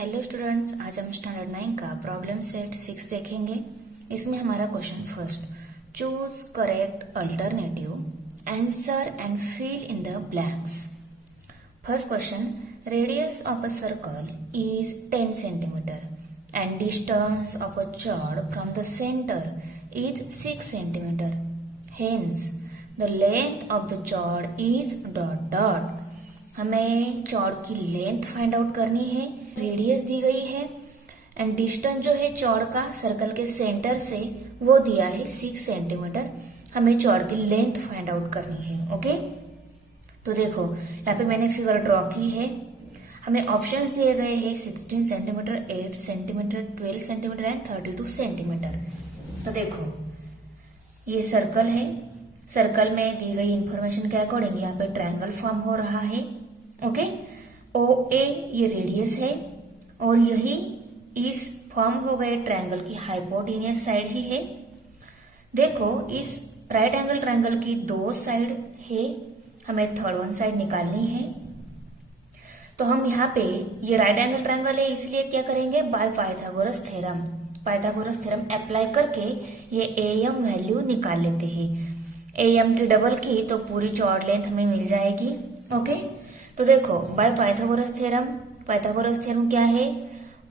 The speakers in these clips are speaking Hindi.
हेलो स्टूडेंट्स, आज हम स्टैंडर्ड 9 का प्रॉब्लम सेट 6 देखेंगे। इसमें हमारा question first, choose correct alternative, answer and fill in the blanks. First question, radius of a circle is 10 centimetre and distance of a chord from the centre is 6 centimetre. Hence the length of the chord is dot dot. हमें चौड़ की लेंथ फाइंड आउट करनी है, रेडियस दी गई है एंड डिस्टेंस जो है चौड़ का सर्कल के सेंटर से वो दिया है 6 सेंटीमीटर। हमें चौड़ की लेंथ फाइंड आउट करनी है। ओके, तो देखो यहाँ पे मैंने फिगर ड्रॉ की है। हमें ऑप्शंस दिए गए हैं 16 centimetre, 8 centimetre, 12 centimetre and 32 centimetre. तो देखो ये सर्कल है, सर्कल में दी गई इंफॉर्मेशन के अकॉर्डिंग यहाँ पे ट्रायंगल फॉर्म हो रहा है। ओके, ओ ए ये रेडियस है और यही इस फॉर्म हो गए ट्रायंगल की हाइपोटेनियस साइड ही है। देखो इस राइट एंगल ट्रायंगल की दो साइड है, हमें थर्ड वन साइड निकालनी है। तो हम यहाँ पे ये राइट एंगल ट्रायंगल है इसलिए क्या करेंगे, bye Pythagoras theorem, Pythagoras theorem apply करके ये एम वैल्यू निकाल लेते हैं। एम की डबल की तो पूरी चौड़ लेंथ हमें मिल जाएगी। ओके, तो देखो बाय पाइथागोरस थ्योरम क्या है,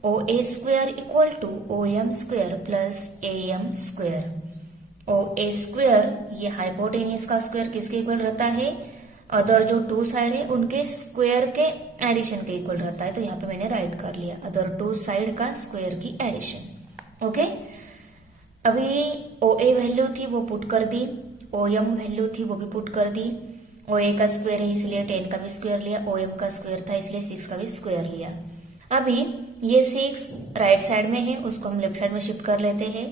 O A square equal to O M square plus A M square. O A square ये हाइपोटेनियस का स्क्वायर किसके इक्वल रहता है, अदर जो टू साइड है उनके स्क्वायर के एडिशन के इक्वल रहता है। तो यहाँ पे मैंने राइट कर लिया अदर टू साइड का स्क्वायर की एडिशन। ओके, अभी ओ ए वैल्यू थी वो पुट कर दी, ओ एम वैल्यू थी वो भी पुट कर दी। ओ ए का स्क्वायर है इसलिए 10 का भी स्क्वायर लिया, ओ एम का स्क्वायर था इसलिए 6 का भी स्क्वायर लिया। अभी ये 6 राइट साइड में है, उसको हम लेफ्ट साइड में शिफ्ट कर लेते हैं।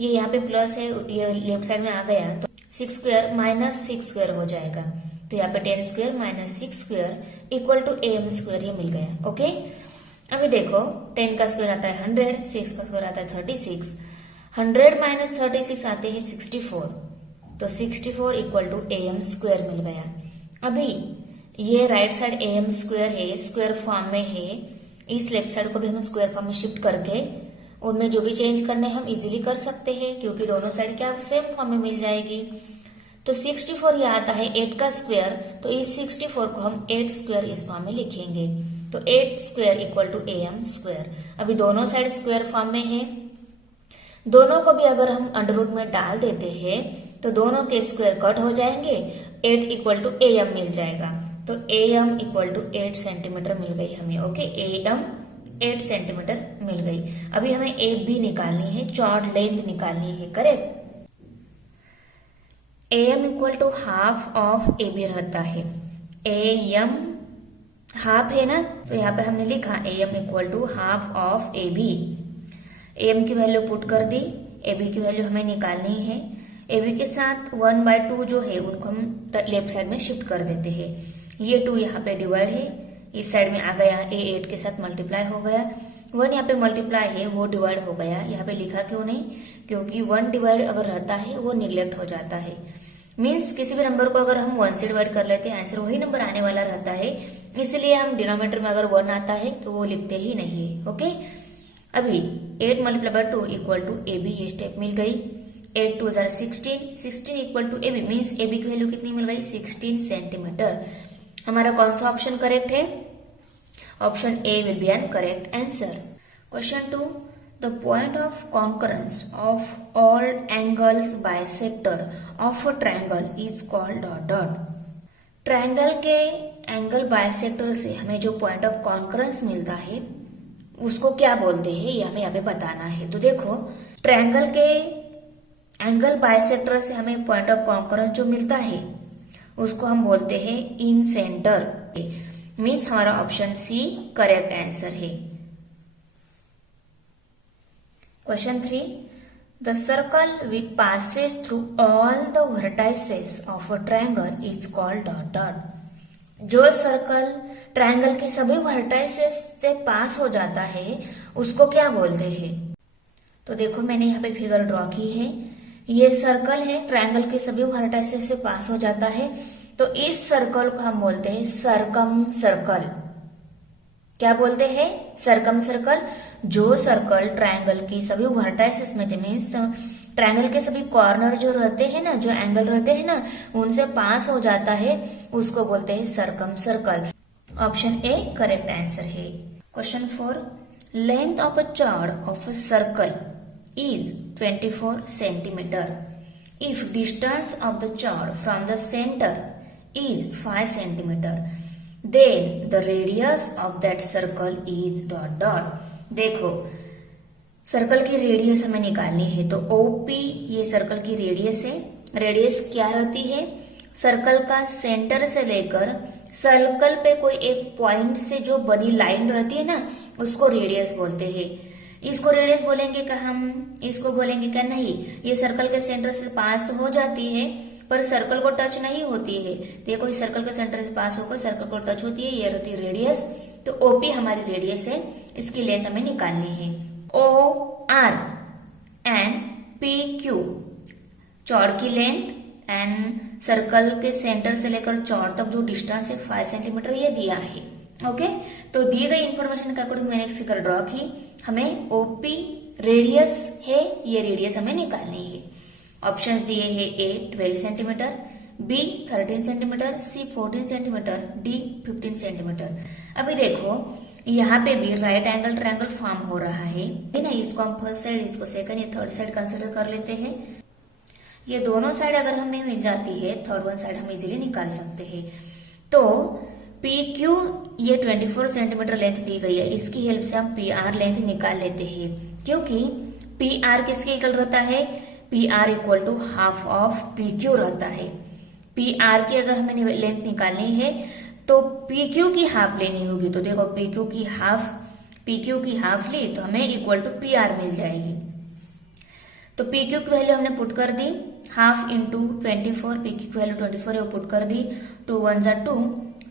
ये यहाँ पे प्लस है, ये लेफ्ट साइड में आ गया तो 6 स्क्वायर माइनस 6 स्क्वायर हो जाएगा। तो यहाँ पे 10 square minus 6 square equal to A M square ये मिल गया। ओके, अभी देखो 10 का स्क्वायर आता है 100, 6 का स्क्वायर आता है 36, 100 माइनस 36 आते हैं 64, तो 64 equal to A M square मिल गया। अभी ये right side A M square है, स्क्वायर फॉर्म में है, इस लेफ्ट साइड को भी हम स्क्वायर फॉर्म में शिफ्ट करके उनमें जो भी चेंज करने हम इजीली कर सकते हैं क्योंकि दोनों साइड क्या सेम फॉर्म में मिल जाएगी। तो 64 ये आता है 8 का स्क्वायर, तो इस 64 को हम 8 स्क्वायर इस फॉर्म में लिखेंगे। तो 8 square equal to A M square. अभी दोनों साइड स्क्वायर फॉर्म में है, दोनों को भी अगर हम अंडर रूट में डाल देते हैं तो दोनों के स्क्वायर कट हो जाएंगे, 8 इक्वल टू ए एम मिल जाएगा। तो A M equal to 8 centimetre मिल गई हमें। ओके, ए एम 8 सेंटीमीटर मिल गई। अभी हमें ए बी निकालनी है, चौड़ लेंथ निकालनी है। Correct, A M equal to half of A B रहता है। ए एम हाफ है ना, तो यहाँ पे हमने लिखा A M equal to half of A B. A M की वैल्यू पुट कर दी, ए बी की वैल्यू हमें निकालनी है। ए बी के साथ 1/2 जो है उनको हम लेफ्ट साइड में शिफ्ट कर देते हैं। ये 2 यहाँ पे डिवाइड है, इस साइड में आ गया, ए 8 के साथ मल्टीप्लाई हो गया, 1 यहाँ पे मल्टीप्लाई है वो डिवाइड हो गया। यहाँ पे लिखा क्यों नहीं, क्योंकि 1 डिवाइड अगर रहता है वो निग्लेक्ट हो जाता है। मीन्स किसी भी नंबर को अगर हम 1 से डिवाइड कर लेते हैं आंसर वही नंबर आने वाला रहता है, इसलिए हम डिनोमिनेटर में अगर 1 आता है तो वो लिखते ही नहीं है। ओके, अभी 8 multiply by 2 equal to A B, ये स्टेप मिल गई। 8 2 16, 16 equal to A B, means A B की वैल्यू कितनी मिल गई, 16 सेंटीमीटर। हमारा कौन सा ऑप्शन करेक्ट है, option A will be an correct answer. Question 2, the point of concurrence of all angles bisector of a triangle is called dot dot. Triangle के एंगल बाइसेक्टर से हमें जो पॉइंट ऑफ कॉन्करेंस मिलता है उसको क्या बोलते हैं, ये हमें यहाँ पे बताना है। तो देखो ट्रायंगल के एंगल बाइसेक्टर से हमें पॉइंट ऑफ कॉन्करेंस जो मिलता है उसको हम बोलते हैं इन सेंटर। मीन्स हमारा ऑप्शन सी करेक्ट आंसर है। Question 3, the circle which Passage through all the vertices of a triangle is called dot dot. जो सर्कल ट्रायंगल के सभी वर्टाइसेस से पास हो जाता है उसको क्या बोलते हैं। तो देखो मैंने यहाँ पे फिगर ड्रॉ की है, ये सर्कल है, ट्रायंगल के सभी वर्टाइसेस से पास हो जाता है, तो इस सर्कल को हम बोलते हैं सरकम सर्कल। क्या बोलते हैं? सरकम सर्कल। जो सर्कल ट्रायंगल की सभी वर्टाइसेस में मीन्स ट्रायंगल के सभी कॉर्नर जो रहते हैं ना, जो एंगल रहते हैं ना, उनसे पास हो जाता है, उसको बोलते हैं circumcircle. Option A correct answer है। Question 4, length of a chord of a circle is 24 centimeter. If distance of the chord from the center is 5 centimeter, then the radius of that circle is dot dot. देखो, सर्कल की रेडियस हमें निकालनी है, तो OP ये सर्कल की रेडियस है। रेडियस क्या रहती है? सर्कल का सेंटर से लेकर सर्कल पे कोई एक पॉइंट से जो बनी लाइन रहती है ना, उसको रेडियस बोलते हैं। इसको रेडियस बोलेंगे क्या हम? इसको बोलेंगे क्या? नहीं, ये सर्कल के सेंटर से पास तो हो जाती है पर सर्कल को टच नहीं होती है। देखो, इस सर्कल के सेंटर से पास होकर सर्कल को टच होती है, ये रहती है रेडियस। तो OP हमारी रेडियस है, इसकी लेंथ हमें निकालनी है। OR एंड PQ चौड़ की लेंथ एंड सर्कल के सेंटर से लेकर चौड़ तक जो डिस्टेंस है 5 सेंटीमीटर, ये दिया है। ओके, तो दिए गए इंफॉर्मेशन के अकॉर्डिंग मैंने एक फिगर ड्रॉ की। हमें OP रेडियस है, ये रेडियस हमें निकालनी है। ऑप्शंस दिए हैं, A 12 centimetre, B 13 centimetre, C 14 centimetre, D 15 centimetre. अभी देखो, यहाँ पे भी राइट एंगल ट्रायंगल फॉर्म हो रहा है ना, इसको हम फर्स्ट साइड, इसको सेकंड या थर्ड साइड कंसिडर कर लेते हैं। ये दोनों साइड अगर हमें मिल जाती है, थर्ड वन साइड हम इजीली निकाल सकते हैं। तो PQ ये 24 सेंटीमीटर लेंथ दी गई है, इसकी हेल्प से हम PR लेंथ निकाल लेते हैं, क्योंकि PR किसके इक्वल रहता है? PR equal to half of PQ रहता है। PR की अगर हमें लेंथ निकालनी है तो PQ की हाफ लेनी होगी। तो देखो, PQ की हाफ ली तो हमें इक्वल टू PR मिल जाएगी। तो PQ की वैल्यू हमने पुट कर दी, हाफ इंटू 24, PQ की वैल्यू 24 है, वो पुट कर दी। 2 1 जा 2,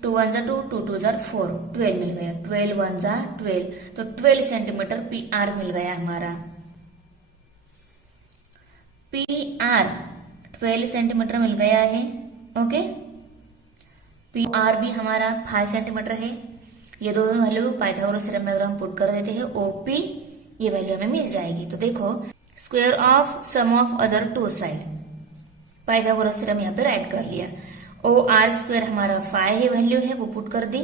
2 1 जा 2, 2 2 जा 4, 12 मिल गया। 12 1 जा 12, तो 12 सेंटीमीटर PR मिल गया हमारा। PR 12 सेंटीमीटर मिल गया है। ओके, PR भी हमारा 5 सेंटीमीटर है। ये दोनों वैल्यू पाइथागोरस थ्योरम में अगर हम पुट कर देते हैं, OP ये वैल्यू हमें मिल जाएगी। तो देखो, square of sum of other two side, Pythagoras theorem यहाँ पे राइट कर लिया। OR स्क्वायर हमारा 5 है, वैल्यू है, वो पुट कर दी।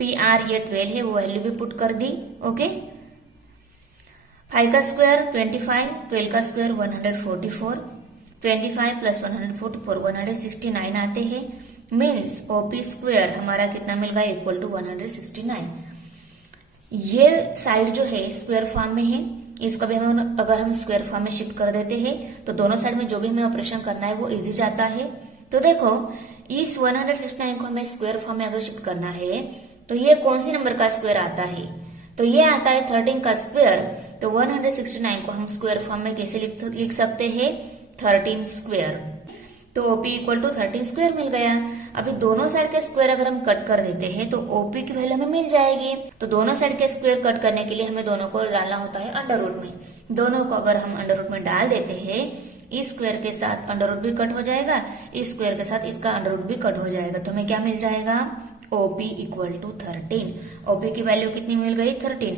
PR ये 12 है, वो वैल्यू भी पुट कर दी। ओके, 5 का स्क्वायर 25, 12 का स्क्वायर 144, 25 प्लस 144 169 आते हैं। मीन्स OP स्क्वायर हमारा कितना मिल गया? Equal to 169। ये साइड जो है स्क्वायर फॉर्म में है, इसको भी हम अगर हम स्क्वायर फॉर्म में शिफ्ट कर देते हैं तो दोनों साइड में जो भी हमें ऑपरेशन करना है वो इजी जाता है। तो देखो, इस 169 को हमें स्क्वायर फॉर्म में अगर शिफ्ट करना है तो ये कौन सी नंबर का स्क्वायर आता है? तो ये आता है 13 का स्क्वायर। तो 169 को हम स्क्वायर फॉर्म में कैसे लिख सकते हैं? 13 स्क्वायर। तो OP इक्वल टू 13 स्क्वायर मिल गया। अभी दोनों साइड के स्क्वायर अगर हम कट कर देते हैं तो OP की वैल्यू हमें मिल जाएगी। तो दोनों साइड के स्क्वायर कट करने के लिए हमें दोनों को डालना होता है अंडर रूट में। दोनों को अगर हम अंडर रूट में डाल देते हैं, इस स्क्वायर के साथ अंडर रूट भी कट हो जाएगा, इस स्क्वायर के साथ इसका अंडर रूट भी कट हो जाएगा। तो हमें क्या मिल जाएगा? OP equal to 13। OP की वैल्यू कितनी मिल गई? 13।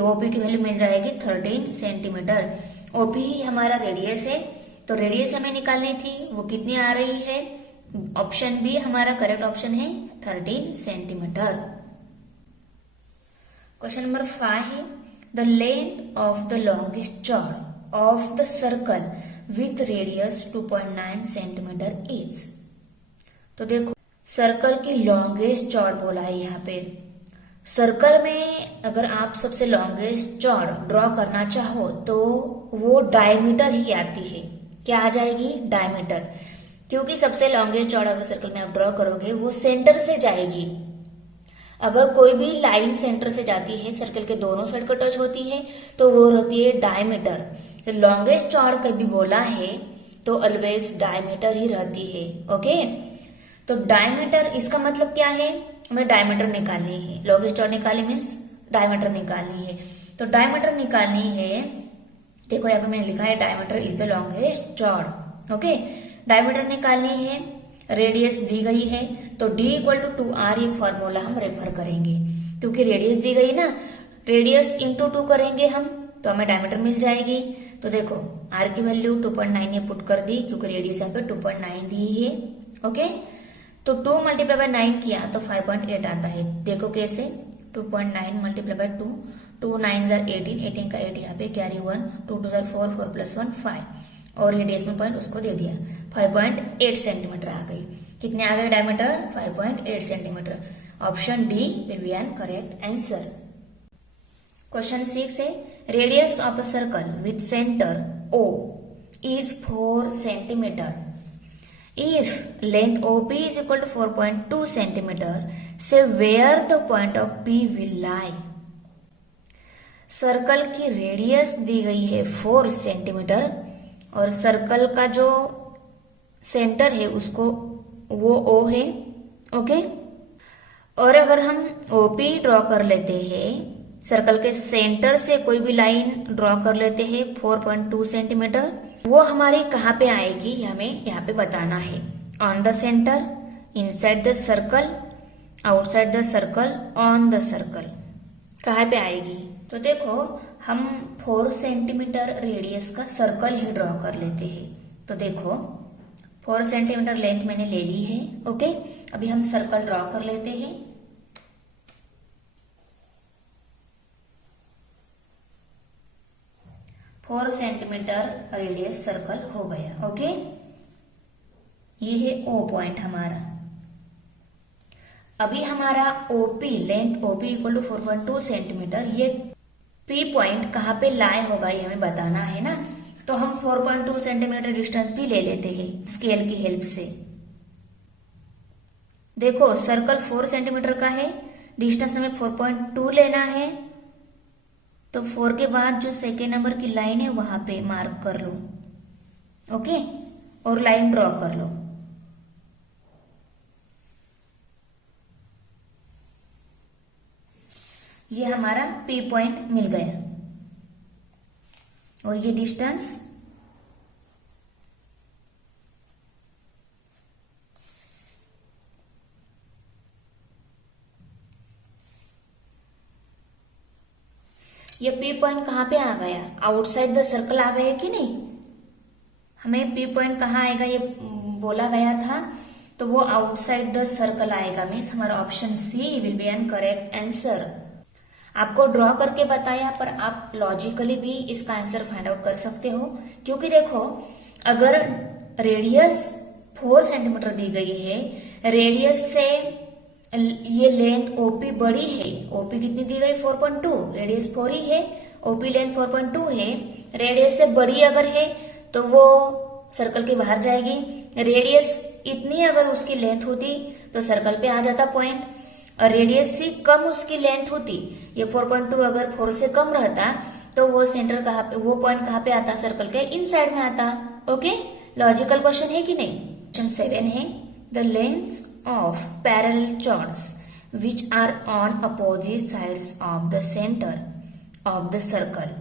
OP की वैल्यू मिल जाएगी 13 सेंटीमीटर। OP ही हमारा रेडियस है, तो रेडियस हमें निकालनी थी, वो कितनी आ रही है? ऑप्शन बी हमारा करेक्ट ऑप्शन है, 13 सेंटीमीटर। क्वेश्चन नंबर 5 है, the length of the longest chord of the circle with radius 2.9 centimetre is. तो देखो, सर्कल की लॉन्गेस्ट चॉर्ड बोला है यहाँ पे। सर्कल में अगर आप सबसे लॉन्गेस्ट चॉर्ड ड्रॉ करना चाहो तो वो डायमीटर ही आती है। क्या आ जाएगी? डायमीटर। क्योंकि सबसे लॉन्गेस्ट चौड़ा अगर सर्कल में आप ड्रॉ करोगे वो सेंटर से जाएगी। अगर कोई भी लाइन सेंटर से जाती है, सर्कल के दोनों साइड को टच होती है, तो वो रहती है डायमीटर। तो लॉन्गेस्ट चौड़ कभी बोला है तो ऑलवेज डायमीटर ही रहती है। ओके, तो डायमीटर इसका मतलब क्या है? हमें डायमीटर निकालनी है। लॉन्गेस्ट चौड़ निकाली मीन्स डायमीटर निकालनी है। तो डायमीटर निकालनी है, देखो यहाँ पे मैंने लिखा है diameter is the longest chord. Okay, diameter निकालनी है, रेडियस दी गई है, तो D इक्वल टू 2R ये फॉर्मूला हम रेफर करेंगे। क्योंकि रेडियस दी गई ना, रेडियस इंटू 2 करेंगे हम तो हमें डायमीटर मिल जाएगी। तो देखो आर की वैल्यू 2.9 ये पुट कर दी क्योंकि रेडियस यहाँ पे 2.9 दी है। ओके, तो 2 मल्टीप्लाई बाय 9 किया तो 5.8 आता है। देखो कैसे, 2.9 मल्टीप्लाई बाय 2, 2 9 जार 18, 18 का 8 यहाँ पे कैरी 1, 2 2 जार 4, 4 प्लस 1 5 और ये डेसिमल पॉइंट उसको दे दिया, 5.8 सेंटीमीटर आ गई। कितने आ गए diameter? 5.8 centimetre. Option D will be an correct answer. Question 6 है, radius of a circle with centre O is 4 centimeter. If length OP is equal to 4.2 centimeter, say where the point of P will lie. Circle की रेडियस दी गई है 4 सेंटीमीटर और सर्कल का जो सेंटर है उसको वो O है। ओके, और अगर हम OP ड्रॉ कर लेते हैं, सर्कल के सेंटर से कोई भी लाइन ड्रॉ कर लेते हैं 4.2 सेंटीमीटर, वो हमारी कहाँ पे आएगी हमें यहाँ पे बताना है। On the centre, inside the circle, outside the circle, on the circle, कहाँ पे आएगी? तो देखो हम 4 सेंटीमीटर रेडियस का सर्कल ही ड्रॉ कर लेते हैं। तो देखो 4 सेंटीमीटर लेंथ मैंने ले ली है। ओके, अभी हम सर्कल ड्रॉ कर लेते हैं। 4 सेंटीमीटर रेडियस सर्कल हो गया। ओके, ये है O पॉइंट हमारा। अभी हमारा OP length OP equal to 4.2 centimetre, ये P पॉइंट कहाँ पे लाए होगा ये हमें बताना है ना। तो हम 4.2 सेंटीमीटर डिस्टेंस भी ले लेते हैं स्केल की हेल्प से। देखो सर्कल 4 सेंटीमीटर का है, डिस्टेंस हमें 4.2 लेना है, तो 4 के बाद जो सेकेंड नंबर की लाइन है वहां पे मार्क कर लो। ओके, और लाइन ड्रॉ कर लो। ये हमारा P पॉइंट मिल गया और ये डिस्टेंस ये P पॉइंट कहाँ पे आ गया? आउटसाइड द सर्कल आ गया कि नहीं? हमें P पॉइंट कहाँ आएगा ये बोला गया था, तो वो आउटसाइड द सर्कल आएगा। मीन्स हमारा option C will be an correct answer. आपको ड्रॉ करके बताया, पर आप लॉजिकली भी इसका आंसर फाइंड आउट कर सकते हो, क्योंकि देखो अगर रेडियस 4 सेंटीमीटर दी गई है, रेडियस से ये लेंथ OP बड़ी है। OP कितनी दी गई? 4.2, रेडियस 4 ही है, OP लेंथ 4.2 है। रेडियस से बड़ी अगर है तो वो सर्कल के बाहर जाएगी। रेडियस इतनी अगर उसकी लेंथ होती तो सर्कल पे आ जाता पॉइंट, और रेडियस से कम उसकी लेंथ होती, ये 4.2 अगर 4 से कम रहता तो वो सेंटर कहाँ पे, वो पॉइंट कहाँ पे आता? सर्कल के इनसाइड में आता। ओके, लॉजिकल क्वेश्चन है कि नहीं? क्वेश्चन 7 है, the lengths of parallel chords which are on opposite sides of the center of the circle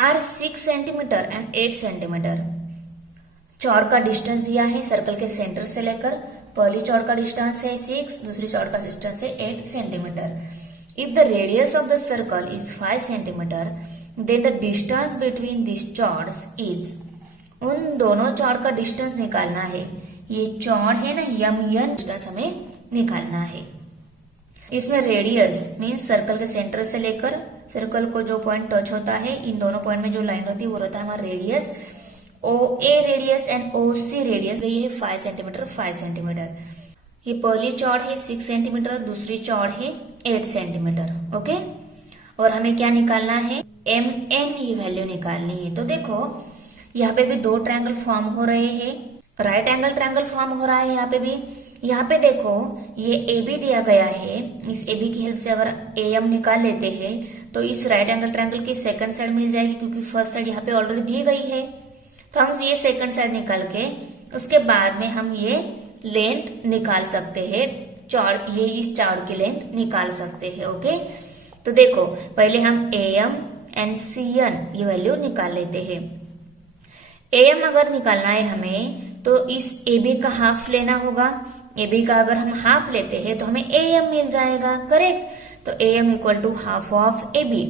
are 6 centimeter and 8 centimeter. चौड़ का डिस्टेंस दिया है सर्कल के सेंटर से लेकर, पहली चौड़ का डिस्टेंस है 6, दूसरी चौड़ का डिस्टेंस है 8 centimetre. If the radius of the circle is 5 centimetre then the distance between this chords is, उन दोनों चौड़ का डिस्टेंस निकालना है। ये चौड़ है ना, यम डिस्टेंस हमें निकालना है। इसमें रेडियस मीन्स सर्कल के सेंटर से लेकर सर्कल को जो पॉइंट टच होता है, इन दोनों पॉइंट में जो लाइन रहती है वो रहता है हमारा radius. OA radius and OC radius ये है 5 सेंटीमीटर 5 सेंटीमीटर। ये पहली चौड़ है 6 सेंटीमीटर, दूसरी चौड़ है 8 सेंटीमीटर। ओके, और हमें क्या निकालना है? MN ये वैल्यू निकालनी है। तो देखो यहाँ पे भी 2 ट्रायंगल फॉर्म हो रहे हैं, राइट एंगल ट्रायंगल फॉर्म हो रहा है यहाँ पे भी। यहाँ पे देखो ये AB दिया गया है, इस AB की हेल्प से अगर AM निकाल लेते हैं तो इस राइट एंगल ट्रायंगल की सेकंड साइड मिल जाएगी, क्योंकि फर्स्ट साइड यहाँ पे ऑलरेडी दी गई है। तो हम ये सेकंड साइड निकाल के उसके बाद में हम ये लेंथ निकाल सकते हैं, चौड़, ये इस चौड़ की लेंथ निकाल सकते हैं। ओके, तो देखो पहले हम AM एंड CN ये वैल्यू निकाल लेते हैं। AM अगर निकालना है हमें तो इस AB का हाफ लेना होगा। AB का अगर हम हाफ लेते हैं तो हमें AM मिल जाएगा, करेक्ट। तो A M equal to half of A B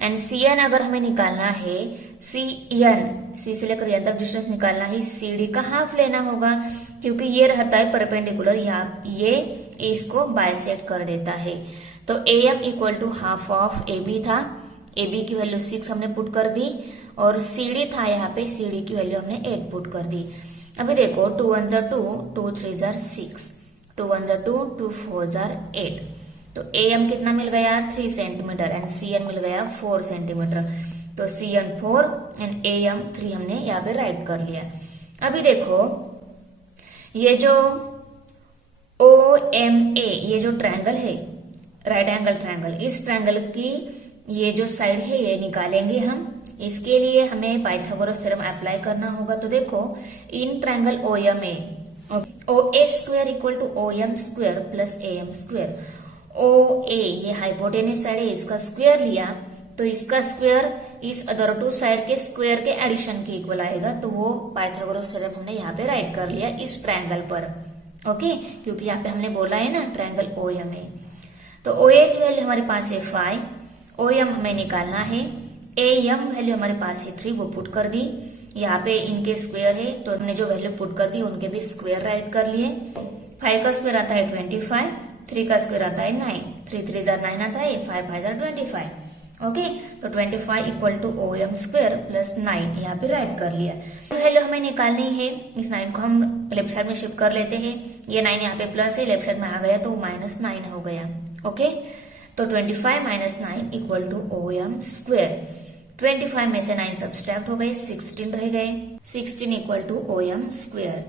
and C N अगर हमें निकालना है, सी एन, सी से लेकर एन तक डिस्टेंस निकालना है, सी डी का हाफ लेना होगा क्योंकि ये रहता है परपेंडिकुलर, यहाँ ये इसको बाइसेक्ट कर देता है। तो A M equal to half of A B था, ए बी की वैल्यू 6 हमने पुट कर दी और सी डी था यहाँ पे, सी डी की वैल्यू हमने 8 पुट कर दी। अभी देखो 2 1 जा 2, 2 3 जा 6, 2 1 जा 2, 2 4 जा 8। तो ए एम कितना मिल गया 3 सेंटीमीटर एंड सी एन मिल गया 4 सेंटीमीटर। तो C N 4 and A M 3 हमने यहाँ पे राइट कर लिया। अभी देखो ये जो ओ एम ए, ये जो ट्रायंगल है राइट एंगल ट्रायंगल, इस ट्रायंगल की ये जो साइड है ये निकालेंगे हम। इसके लिए हमें पाइथागोरस थ्योरम अप्लाई करना होगा। तो देखो in triangle O M A, O A square equal to O M square plus A M square. O A ये हाइपोटेनस साइड है, इसका स्क्वायर लिया तो इसका स्क्वायर इस अदर टू साइड के स्क्वायर के एडिशन के इक्वल आएगा। तो वो पाइथागोरस थ्योरम हमने यहाँ पे राइट कर लिया इस ट्रायंगल पर, ओके, क्योंकि यहाँ पे हमने बोला है ना ट्रायंगल ओ एम ए। तो ओ ए की वैल्यू हमारे पास है 5, ओ एम हमें निकालना है, ए एम वैल्यू हमारे पास है 3, वो पुट कर दी। यहाँ पे इनके स्क्वायर है तो हमने जो वैल्यू पुट कर दी उनके भी स्क्वायर राइट कर लिए। 5 का स्क्वायर आता है 25, 3 का स्क्वायर आता है 9, 3 3 जा 9 आता है, 5 5 जा 25, ओके। तो 25 equal to O M square plus 9 यहाँ पे राइट कर लिया। वैल्यू हमें निकालनी है, इस 9 को हम लेफ्ट साइड में शिफ्ट कर लेते हैं। ये 9 यहाँ पे प्लस है, लेफ्ट साइड में आ गया तो -9 हो गया, ओके। तो 25 - 9 equal to O M square. 25 में से 9 सब्सट्रैक्ट हो गए, 16 रह गए, 16 equal to O M square.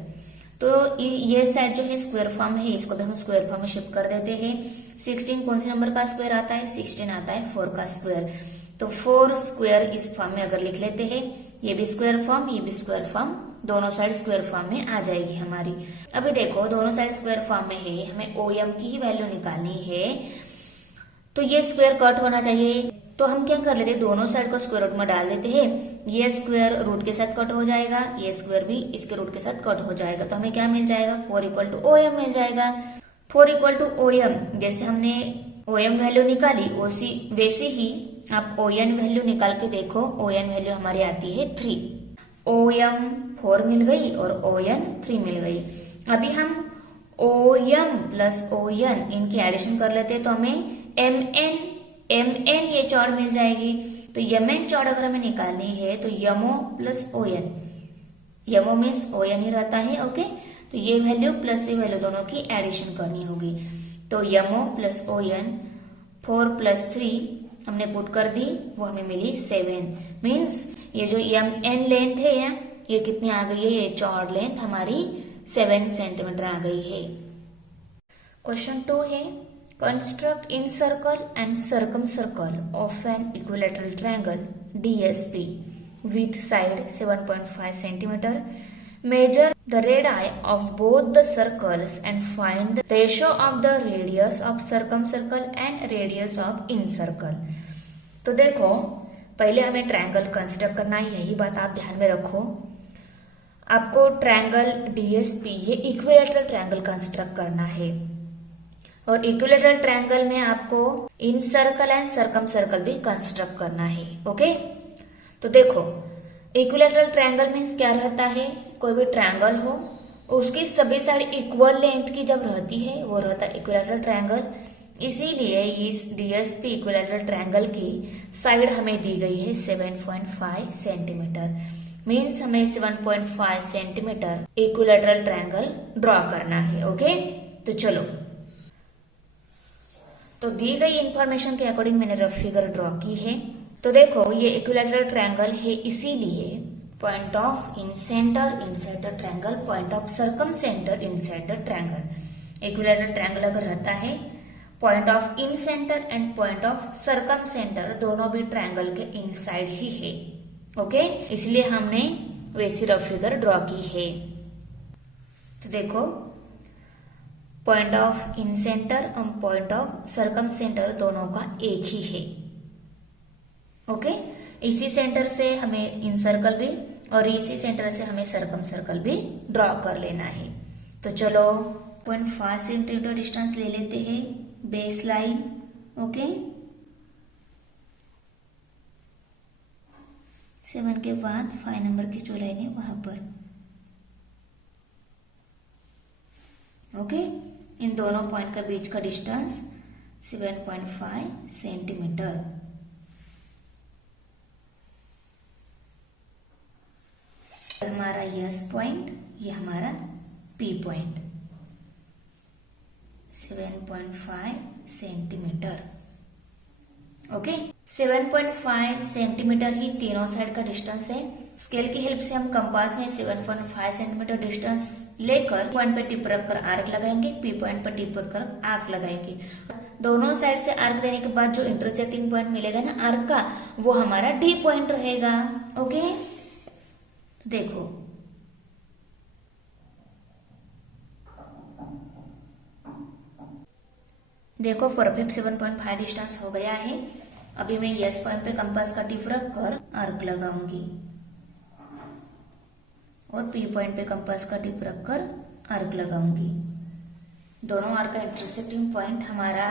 तो ये साइड जो है स्क्वायर फॉर्म है, इसको भी हम स्क्वायर फॉर्म में शिफ्ट कर देते हैं। 16 कौन से नंबर का स्क्वायर आता है, 16 आता है 4 का स्क्वायर। तो 4 स्क्वायर इस फॉर्म में अगर लिख लेते हैं, ये भी स्क्वायर फॉर्म, ये भी स्क्वायर फॉर्म, दोनों साइड स्क्वायर फॉर्म में आ जाएगी हमारी। अभी देखो दोनों साइड स्क्वायर फॉर्म में है, हमें ओ एम की ही वैल्यू निकालनी है। तो ये स्क्वायर कट होना चाहिए, तो हम क्या कर लेते हैं, दोनों साइड को स्क्वायर रूट में डाल देते हैं। ये स्क्वायर रूट के साथ कट हो जाएगा, ये स्क्वायर भी इसके रूट के साथ कट हो जाएगा। तो हमें क्या मिल जाएगा, 4 इक्वल टू ओ एम मिल जाएगा। 4 इक्वल टू ओ एम, जैसे हमने ओ एम वैल्यू निकाली वैसे ही आप ओ एन वैल्यू निकाल के देखो। ओ एन वैल्यू हमारी आती है 3, ओ एम 4 मिल गई और ओ एन 3 मिल गई। अभी हम O M plus O N इनकी एडिशन कर लेते हैं तो हमें एम एन ये चौड़ मिल जाएगी। तो यम एन चौड़ अगर हमें निकालनी है तो यमो प्लस ओ एन, यमो मीन्स ओ एन ही रहता है, ओके। तो ये वैल्यू प्लस ये वैल्यू दोनों की एडिशन करनी होगी। तो यमो प्लस ओ एन 4 + 3 हमने पुट कर दी, वो हमें मिली 7। मीन्स ये जो यम एन लेंथ है ये कितनी आ गई है, ये चौड़ लेंथ हमारी 7 सेंटीमीटर आ गई है। क्वेश्चन 2 है, construct incircle and circumcircle of an equilateral triangle DSP with side 7.5 centimeter. Measure the radii of both the circles and find the ratio of the radius of circumcircle and radius of incircle. तो देखो पहले हमें ट्रायंगल कंस्ट्रक्ट करना है, यही बात आप ध्यान में रखो। आपको ट्रायंगल DSP ये इक्विलैटरल ट्रायंगल कंस्ट्रक्ट करना है और इक्विलैटरल ट्रायंगल में आपको इन सर्कल एंड सर्कम सर्कल भी कंस्ट्रक्ट करना है, ओके। तो देखो इक्विलैटरल ट्रायंगल मीन्स क्या रहता है, कोई भी ट्रायंगल हो उसकी सभी साइड इक्वल लेंथ की जब रहती है वो रहता है इक्विलैटरल ट्रायंगल। इसीलिए इस DSP इक्विलैटरल ट्रायंगल की साइड हमें दी गई है 7.5 सेंटीमीटर। मीन्स हमें 7.5 सेंटीमीटर इक्विलैटरल ट्रायंगल ड्रॉ करना है, ओके। तो चलो, तो दी गई इंफॉर्मेशन के अकॉर्डिंग मैंने रफ फिगर ड्रॉ की है। तो देखो ये इक्विलैटरल ट्रायंगल है, इसीलिए point of in centre inside the triangle, point of circum centre inside the triangle. Equilateral triangle अगर रहता है point of in centre and point of circum centre दोनों भी ट्रायंगल के इनसाइड ही है, ओके। इसलिए हमने वैसी रफ फिगर ड्रॉ की है। तो देखो पॉइंट ऑफ इन सेंटर और पॉइंट ऑफ सर्कम सेंटर दोनों का एक ही है, ओके। इसी सेंटर से हमें इन सर्कल भी और इसी सेंटर से हमें सर्कम सर्कल भी ड्रॉ कर लेना है। तो चलो 0.5 सेंटीमीटर डिस्टेंस ले लेते हैं बेस लाइन ओके, 7 के बाद 5 नंबर की जो लाइन है वहां पर। ओके, इन दोनों पॉइंट का बीच का डिस्टेंस 7.5 सेंटीमीटर। हमारा यस पॉइंट, ये हमारा P point, 7.5 centimetre. Okay, 7.5 centimetre ही तीनों साइड का डिस्टेंस है। स्केल की हेल्प से हम कंपास में 7.5 सेंटीमीटर डिस्टेंस लेकर पॉइंट पे टिप रखकर आर्क लगाएंगे, पी पॉइंट पर टिप रखकर आर्क लगाएंगे। दोनों साइड से आर्क देने के बाद जो इंटरसेक्टिंग पॉइंट मिलेगा ना आर्क का, वो हमारा डी पॉइंट रहेगा। ओके, देखो देखो परफेक्ट 7.5 डिस्टेंस हो गया है। अभी मैं यस पॉइंट पे कंपास का टिप रख कर आर्क लगाऊंगी और पी पॉइंट पे कंपास का टिप रख कर आर्क लगाऊंगी। दोनों आर्क का इंटरसेक्टिंग पॉइंट हमारा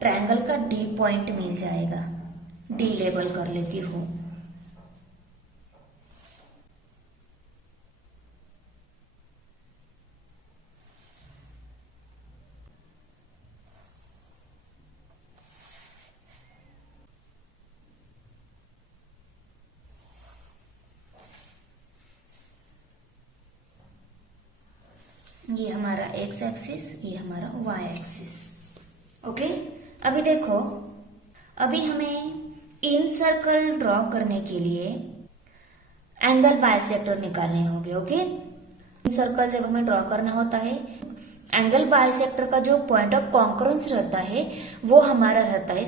ट्रायंगल का डी पॉइंट मिल जाएगा। डी लेबल कर लेती हूँ। ये हमारा एक्स एक्सिस, ये हमारा वाई एक्सिस। ओके, अभी देखो, अभी हमें इन सर्कल ड्रॉ करने के लिए एंगल बाइसेक्टर निकालने होंगे। ओके, इन सर्कल जब हमें ड्रॉ करना होता है, एंगल बाइसेक्टर का जो पॉइंट ऑफ कॉन्करेंस रहता है वो हमारा रहता है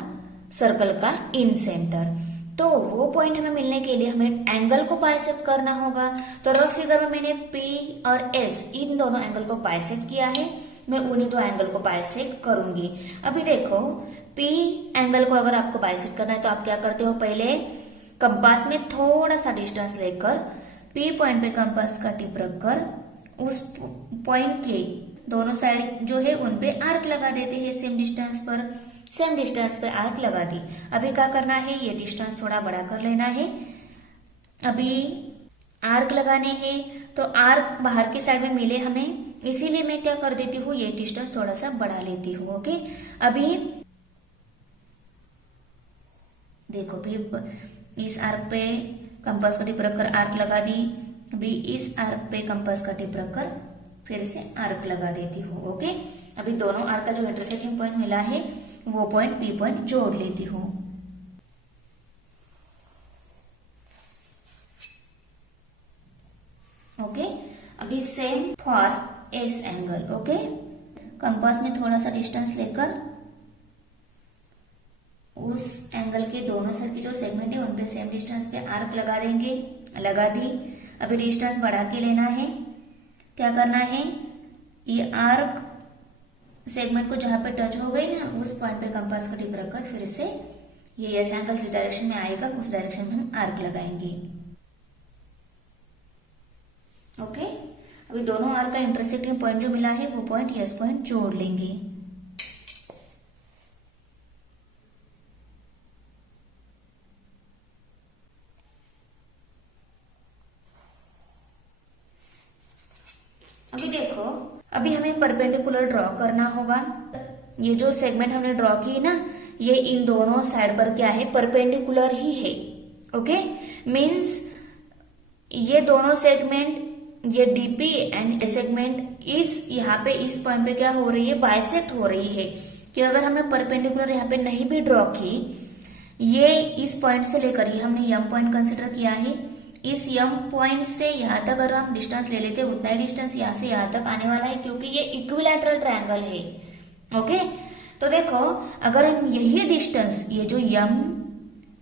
सर्कल का इन सेंटर। तो वो पॉइंट हमें मिलने के लिए हमें एंगल को बाइसेक्ट करना होगा। तो रफ फिगर में मैंने P और S इन दोनों एंगल को बाइसेक्ट किया है। मैं उन्हीं दो एंगल को बाइसेक्ट करूंगी। अभी देखो, P एंगल को अगर आपको बाइसेक्ट करना है तो आप क्या करते हो, पहले कंपास में थोड़ा सा डिस्टेंस लेकर P पॉइंट पे कंपास का टिप रखकर उस पॉइंट के दोनों साइड जो है उन पे आर्क लगा देते हैं। सेम डिस्टेंस पर आर्क लगा दी। अभी क्या करना है, ये डिस्टेंस थोड़ा बड़ा कर लेना है। अभी आर्क लगाने हैं तो आर्क बाहर की साइड में मिले हमें, इसीलिए मैं क्या कर देती हूँ, ये डिस्टेंस थोड़ा सा बढ़ा लेती हूँ। ओके, अभी देखो, भी इस आर्क पे कंपास का टिप रखकर आर्क लगा दी। अभी इस आर्क पे कंपास का टिप रखकर फिर से आर्क लगा देती हूँ। ओके, अभी दोनों आर्क का जो इंटरसेक्टिंग पॉइंट मिला है वो पॉइंट पी पॉइंट जोड़ लेती हूँ। ओके, अभी same for S angle. Okay, compass में थोड़ा सा डिस्टेंस लेकर उस एंगल के दोनों साइड की जो सेगमेंट है उन पे सेम डिस्टेंस पे आर्क लगा देंगे। लगा दी। अभी डिस्टेंस बढ़ा के लेना है। क्या करना है, ये आर्क सेगमेंट को जहां पे टच हो गई ना उस पॉइंट पे कंपास का टिप रखकर फिर से ये एस एंगल जिस डायरेक्शन में आएगा उस डायरेक्शन में हम आर्क लगाएंगे। ओके, अभी दोनों आर्क का इंटरसेक्टिंग पॉइंट जो मिला है वो पॉइंट एस पॉइंट जोड़ लेंगे। अभी देखो, अभी हमें परपेंडिकुलर ड्रॉ करना होगा। ये जो सेगमेंट हमने ड्रॉ की ना, ये इन दोनों साइड पर क्या है, परपेंडिकुलर ही है। ओके, मीन्स ये दोनों सेगमेंट, ये डीपी एंड सेगमेंट इस यहाँ पे इस पॉइंट पे क्या हो रही है, बाइसेक्ट हो रही है। कि अगर हमने परपेंडिकुलर यहाँ पे नहीं भी ड्रॉ की, ये इस पॉइंट से लेकर ये हमने यम पॉइंट कंसिडर किया है, इस यम पॉइंट से यहाँ तक अगर हम डिस्टेंस ले लेते हैं उतना ही डिस्टेंस यहाँ से यहाँ तक आने वाला है, क्योंकि ये इक्विलैटरल ट्रायंगल है। ओके, तो देखो, अगर हम यही डिस्टेंस, ये जो यम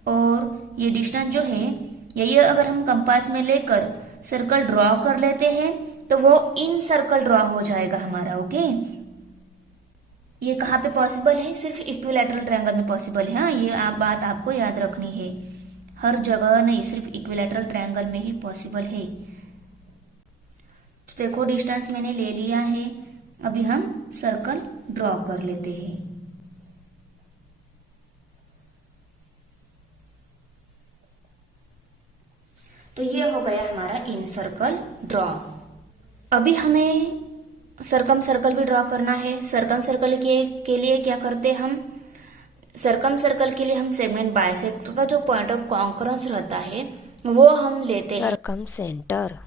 और ये डिस्टेंस जो है, यही अगर हम कंपास में लेकर सर्कल ड्रॉ कर लेते हैं तो वो इन सर्कल ड्रॉ हो जाएगा हमारा। ओके, ये कहाँ पे पॉसिबल है, सिर्फ इक्विलैटरल ट्रायंगल में पॉसिबल है। हाँ, ये बात आपको याद रखनी है, हर जगह नहीं, सिर्फ इक्विलैटरल ट्रायंगल में ही पॉसिबल है। तो देखो, डिस्टेंस मैंने ले लिया है। अभी हम सर्कल ड्रॉ कर लेते हैं। तो ये हो गया हमारा इन सर्कल ड्रॉ। अभी हमें सर्कम सर्कल भी ड्रॉ करना है। सर्कम सर्कल के लिए क्या करते हैं हम, सर्कम सर्कल के लिए हम सेगमेंट बाइसेक्टर का जो पॉइंट ऑफ कॉन्करेंस रहता है वो हम लेते हैं सर्कम सेंटर।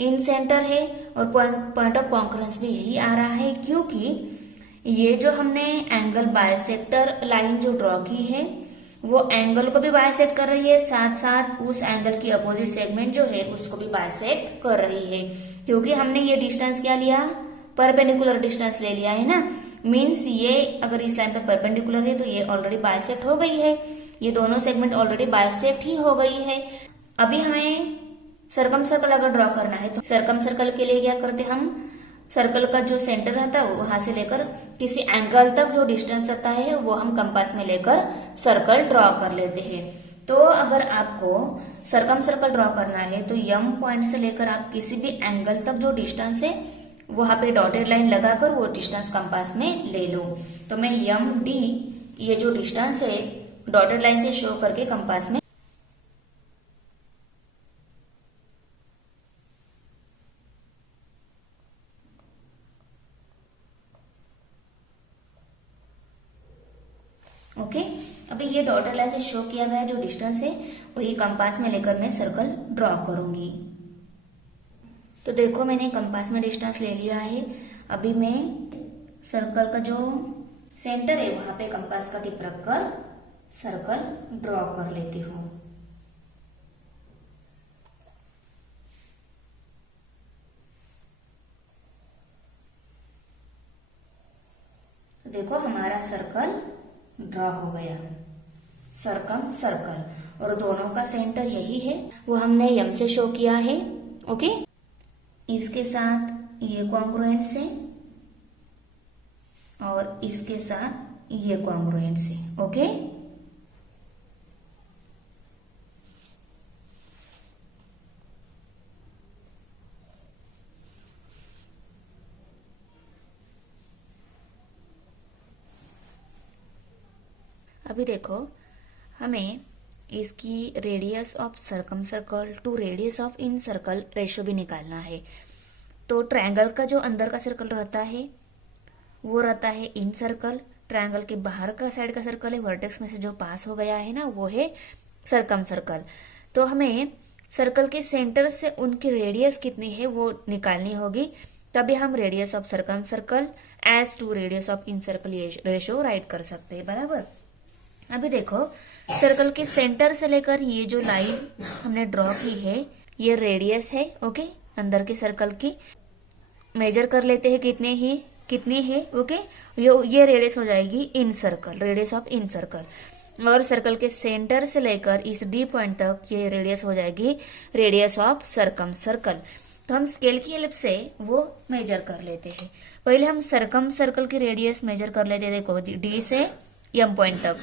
इन सेंटर है और पॉइंट ऑफ कॉन्करेंस भी यही आ रहा है, क्योंकि ये जो हमने एंगल बाइसेक्टर लाइन जो ड्रॉ की है वो एंगल को भी बाइसेक्ट कर रही है, साथ साथ उस एंगल की अपोजिट सेगमेंट जो है उसको भी बाइसेक्ट कर रही है। क्योंकि हमने ये डिस्टेंस क्या लिया, परपेंडिकुलर डिस्टेंस ले लिया है ना, मीन्स ये अगर इस लाइन पे परपेंडिकुलर है तो ये ऑलरेडी बाइसेक्ट हो गई है, ये दोनों सेगमेंट ऑलरेडी बाइसेक्ट ही हो गई है। अभी हमें सर्कम सर्कल अगर ड्रॉ करना है तो सर्कम सर्कल के लिए क्या करते हम, सर्कल का जो सेंटर रहता है वहां से लेकर किसी एंगल तक जो डिस्टेंस रहता है वो हम कंपास में लेकर सर्कल ड्रॉ कर लेते हैं। तो अगर आपको सर्कम सर्कल ड्रॉ करना है तो यम पॉइंट से लेकर आप किसी भी एंगल तक जो डिस्टेंस है वहां पे डॉटेड लाइन लगाकर वो डिस्टेंस कंपास में ले लो। तो मैं यम डी ये जो डिस्टेंस है डॉटेड लाइन से शो करके कंपास में ओके। अभी ये डॉटेड लाइन से शो किया गया जो डिस्टेंस है वही कंपास में लेकर मैं सर्कल ड्रॉ करूंगी। तो देखो मैंने कंपास में डिस्टेंस ले लिया है। अभी मैं सर्कल का जो सेंटर है वहां पे कंपास का टिप रखकर सर्कल ड्रॉ कर लेती हूँ। तो देखो हमारा सर्कल ड्रॉ हो गया, सर्कम सर्कल, और दोनों का सेंटर यही है, वो हमने यम से शो किया है। ओके, इसके साथ ये कॉन्ग्रुएंट से और इसके साथ ये कॉन्ग्रुएंट से। ओके, अभी देखो हमें इसकी radius of circumcircle to radius of incircle ratio भी निकालना है। तो ट्रायंगल का जो अंदर का सर्कल रहता है वो रहता है इन सर्कल, ट्रायंगल के बाहर का साइड का सर्कल है, वर्टेक्स में से जो पास हो गया है ना वो है सर्कम सर्कल। तो हमें सर्कल के सेंटर से उनकी रेडियस कितनी है वो निकालनी होगी, तभी हम radius of circumcircle as to radius of incircle ratio write कर सकते हैं, बराबर। अभी देखो सर्कल के सेंटर से लेकर ये जो लाइन हमने ड्रॉ की है ये रेडियस है। ओके, अंदर के सर्कल की मेजर कर लेते हैं कितनी है। ओके, ये रेडियस हो जाएगी incircle, radius of incircle, और सर्कल के सेंटर से लेकर इस डी पॉइंट तक ये रेडियस हो जाएगी रेडियस ऑफ सर्कम सर्कल। तो हम स्केल की हेल्प से वो मेजर कर लेते हैं। पहले हम सर्कम सर्कल की रेडियस मेजर कर लेते हैं। देखो डी से यम पॉइंट तक,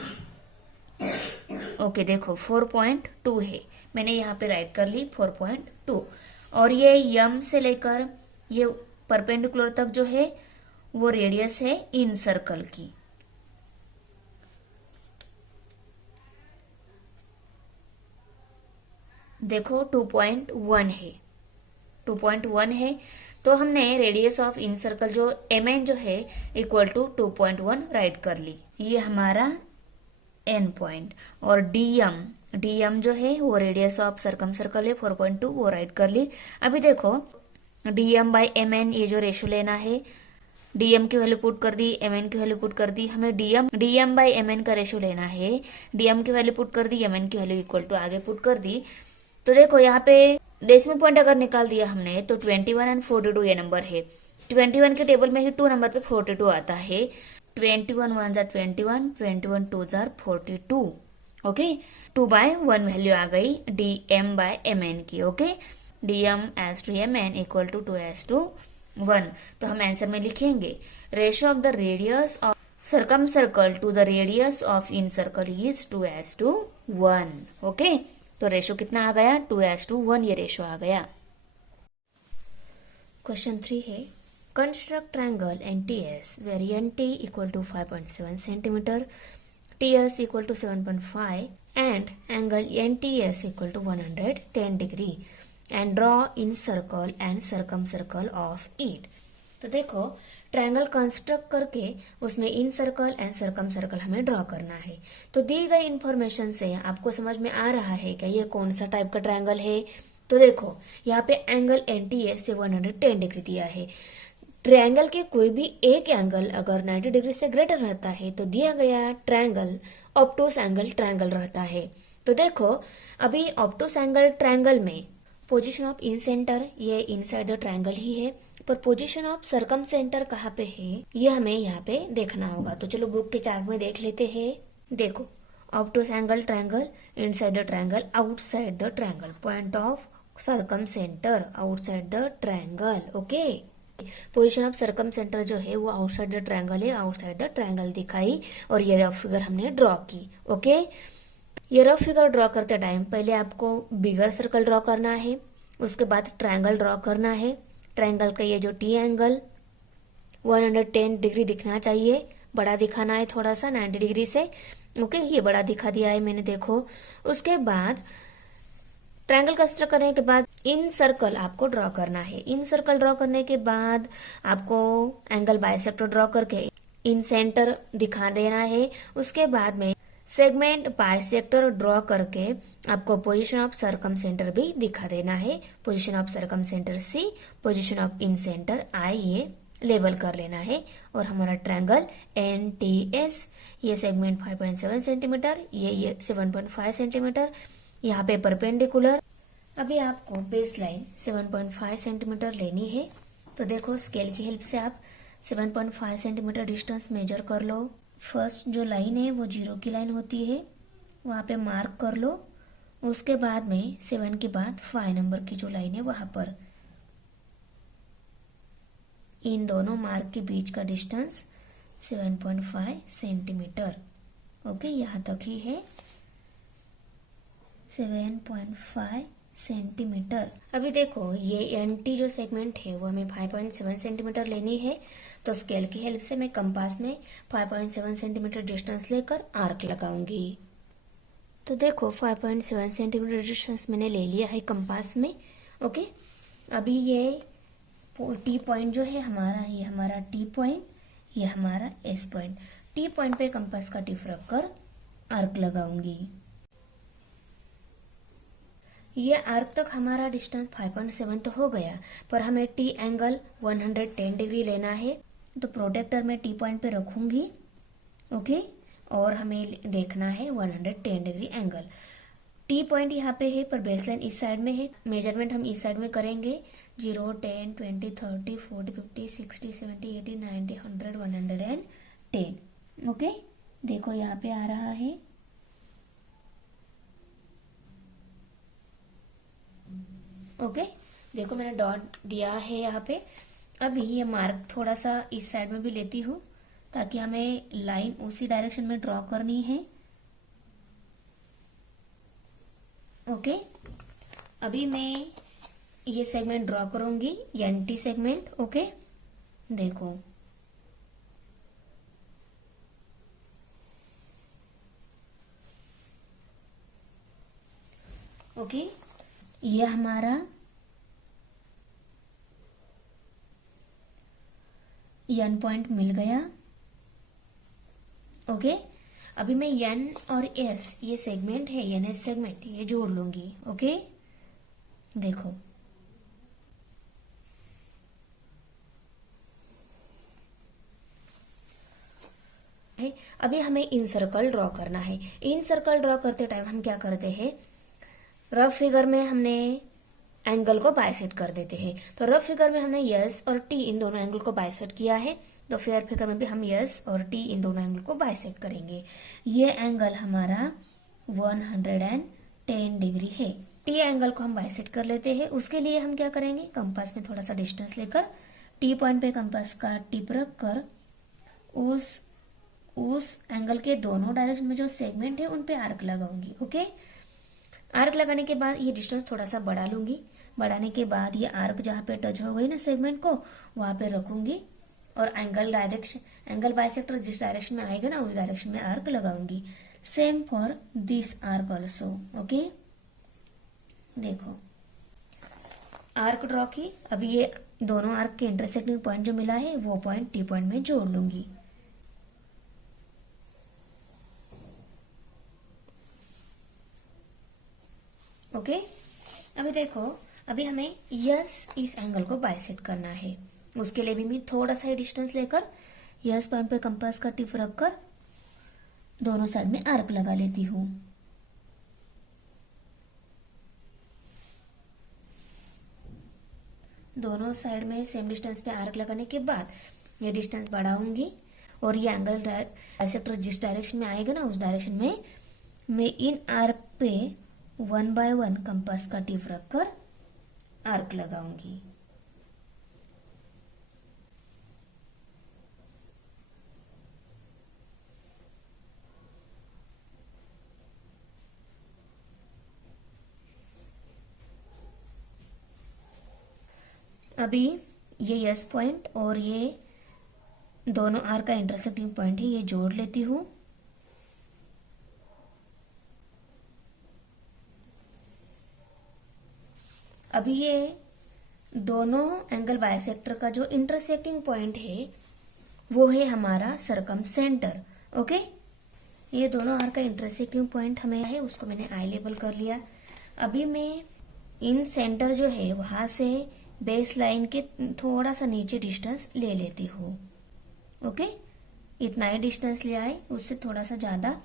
ओके देखो 4.2 है, मैंने यहाँ पे राइट कर ली 4.2, और ये यम से लेकर ये परपेंडिकुलर तक जो है वो रेडियस है इन सर्कल की। देखो 2.1 है, 2.1 है, तो हमने रेडियस ऑफ इन सर्कल जो mn जो है इक्वल टू 2.1 राइट कर ली, ये हमारा एन पॉइंट। और डीएम जो है वो रेडियस ऑफ सर्कम सर्कल है 4.2, वो राइट कर ली। अभी देखो डीएम बाई एम एन ये जो रेशो लेना है, डीएम की वैल्यू पुट कर दी, एम एन की वैल्यू पुट कर दी, हमें डीएम बाई एम एन का रेशो लेना है। डीएम की वैल्यू पुट कर दी, एम एन की वैल्यू इक्वल टू आगे पुट कर दी। तो देखो यहाँ पे डेसिमल पॉइंट अगर निकाल दिया हमने तो 21 एंड 42 ये नंबर है। 21 के टेबल में ही 2 नंबर पे 42 आता है। 21 1 जार 21, 21 2 जार 42। ओके, 2 बाय 1 वैल्यू आ गई D M by M N की। Okay, D M is to M N equal to 2 is to 1। तो हम आंसर में लिखेंगे ratio of the radius of circumcircle to the radius of incircle is 2 is to 1। Okay, तो रेशो कितना आ गया 2 एज टू 1, ये रेशो आ गया। क्वेश्चन 3 है construct triangle and TS variant T equal to 5.7 centimetre, TS equal to 7.5 and angle NTS equal to 110 degree and draw in circle and circumcircle of it। तो देखो ट्रायंगल कंस्ट्रक्ट करके उसमें इन सर्कल एंड सर्कम सर्कल हमें ड्रॉ करना है। तो दी गई इंफॉर्मेशन से आपको समझ में आ रहा है कि ये कौन सा टाइप का ट्रायंगल है। तो देखो यहाँ पे एंगल एनटीएस से 110 डिग्री दिया है। ट्रायंगल के कोई भी एक एंगल अगर 90 डिग्री से ग्रेटर रहता है तो दिया गया ट्रायंगल ऑब्टूस एंगल ट्रायंगल रहता है। तो देखो अभी ऑब्टूस एंगल ट्रायंगल में पोजीशन ऑफ इन सेंटर ये इनसाइड द ट्रायंगल ही है, पर पोजीशन ऑफ सरकम सेंटर कहाँ पे है ये हमें यहाँ पे देखना होगा। तो चलो बुक के चार्ट में देख लेते हैं। देखो obtuse angle triangle inside the triangle outside the triangle, point of circumcentre outside the triangle. Okay, position of circumcentre जो है वो आउटसाइड द ट्रायंगल है, आउटसाइड द ट्रायंगल दिखाई और ये रफ फिगर हमने ड्रॉ की। ओके, ये रफ फिगर ड्रॉ करते टाइम पहले आपको बिगर सर्कल ड्रॉ करना है, उसके बाद ट्रायंगल ड्रॉ करना है। ट्रायंगल का ये जो टी एंगल 110 डिग्री दिखना चाहिए, बड़ा दिखाना है थोड़ा सा 90 डिग्री से। ओके, ये बड़ा दिखा दिया है मैंने, देखो। उसके बाद ट्रायंगल कंस्ट्रक्ट करने के बाद इन सर्कल आपको ड्रॉ करना है। इन सर्कल ड्रॉ करने के बाद आपको एंगल बाइसेक्टर ड्रॉ करके इन सेंटर दिखा देना है। उसके बाद में सेगमेंट बाइसेक्टर ड्रॉ करके आपको पोजीशन ऑफ सरकम सेंटर भी दिखा देना है। Position of circumcentre C, position of incentre I, ये लेबल कर लेना है। और हमारा ट्रायंगल एन टी एस, ये सेगमेंट 5.7 सेंटीमीटर, ये 7.5 सेंटीमीटर, यहाँ पे परपेंडिकुलर। अभी आपको बेस लाइन 7.5 सेंटीमीटर लेनी है। तो देखो स्केल की हेल्प से आप 7.5 सेंटीमीटर डिस्टेंस मेजर कर लो। फर्स्ट जो लाइन है वो 0 की लाइन होती है, वहाँ पे मार्क कर लो। उसके बाद में 7 के बाद 5 नंबर की जो लाइन है वहाँ पर इन दोनों मार्क के बीच का डिस्टेंस 7.5 सेंटीमीटर। ओके, यहाँ तक ही है 7.5 सेंटीमीटर। अभी देखो ये एनटी जो सेगमेंट है वो हमें 5.7 सेंटीमीटर लेनी है। तो स्केल की हेल्प से मैं कंपास में 5.7 सेंटीमीटर डिस्टेंस लेकर आर्क लगाऊंगी। तो देखो 5.7 सेंटीमीटर डिस्टेंस मैंने ले लिया है कंपास में। ओके, अभी ये टी पॉइंट जो है हमारा, ये हमारा टी पॉइंट, ये हमारा एस पॉइंट। टी पॉइंट पे कंपास का टिप रख कर आर्क लगाऊंगी। ये आर्क तक हमारा डिस्टेंस 5.7 तो हो गया, पर हमें टी एंगल 110 डिग्री लेना है। तो प्रोटेक्टर में टी पॉइंट पे रखूंगी। ओके, और हमें देखना है 110 डिग्री एंगल। टी पॉइंट यहाँ पे है पर बेसलाइन इस साइड में है। मेजरमेंट हम इस साइड में करेंगे। 0, 10, 20, 30, 40, 50, 60, 70, 80, 90, 100, 110। ओके, देखो यहाँ पे आ रहा है। ओके, देखो मैंने डॉट दिया है यहाँ पे। अभी ये मार्क थोड़ा सा इस साइड में भी लेती हूँ ताकि हमें लाइन उसी डायरेक्शन में ड्रॉ करनी है। ओके, अभी मैं ये सेगमेंट ड्रॉ करूंगी, एनटी सेगमेंट। ओके, देखो ओके, ये हमारा एन पॉइंट मिल गया। ओके, अभी मैं एन और एस, ये सेगमेंट है एन एस सेगमेंट, ये जोड़ लूंगी। ओके, देखो अभी हमें इन सर्कल ड्रॉ करना है। इन सर्कल ड्रॉ करते टाइम हम क्या करते हैं, रफ फिगर में हमने एंगल को बाइसेक्ट कर देते हैं। तो रफ फिगर में हमने यस और टी इन दोनों एंगल को बाइसेक्ट किया है, तो फेयर फिगर में भी हम यस और टी इन दोनों एंगल को बाइसेक्ट करेंगे। ये एंगल हमारा 110 डिग्री है। टी एंगल को हम बाइसेक्ट कर लेते हैं। उसके लिए हम क्या करेंगे, कंपास में थोड़ा सा डिस्टेंस लेकर टी पॉइंट पे कंपास का टिप रख कर उस एंगल के दोनों डायरेक्शन में जो सेगमेंट है उन पे आर्क लगाऊंगी। ओके, आर्क लगाने के बाद ये डिस्टेंस थोड़ा सा बढ़ा लूंगी। बढ़ाने के बाद ये आर्क जहाँ पे टच हो गई ना सेगमेंट को, वहां पे रखूंगी और एंगल बाइसेक्टर जिस डायरेक्शन में आएगा ना उस डायरेक्शन में आर्क लगाऊंगी। Same for this arc also. Okay, देखो आर्क ड्रॉ की। अभी ये दोनों आर्क के इंटरसेक्टिंग पॉइंट जो मिला है वो पॉइंट टी पॉइंट में जोड़ लूंगी। ओके, अभी देखो, अभी हमें यस इस एंगल को बाइसेक्ट करना है। उसके लिए भी मैं थोड़ा सा ही डिस्टेंस लेकर यस पॉइंट पे कंपास का टिप रखकर दोनों साइड में आर्क लगा लेती हूँ। दोनों साइड में सेम डिस्टेंस पे आर्क लगाने के बाद ये डिस्टेंस बढ़ाऊंगी और ये एंगल बाइसेक्टर जिस डायरेक्शन में आएगा ना उस डायरेक्शन में मैं इन आर्क पे 1 बाय 1 कंपास का टिप रखकर आर्क लगाऊंगी। अभी ये यस पॉइंट और ये दोनों आर्क का इंटरसेक्टिंग पॉइंट है, ये जोड़ लेती हूँ। अभी ये दोनों एंगल बाइसेक्टर का जो इंटरसेक्टिंग पॉइंट है वो है हमारा सरकम सेंटर। ओके, ये दोनों आर्क का इंटरसेक्टिंग पॉइंट हमें है, उसको मैंने आई लेबल कर लिया। अभी मैं इन सेंटर जो है वहां से बेस लाइन के थोड़ा सा नीचे डिस्टेंस ले लेती हूँ। ओके, इतना ही डिस्टेंस लिया है, उससे थोड़ा सा ज्यादा।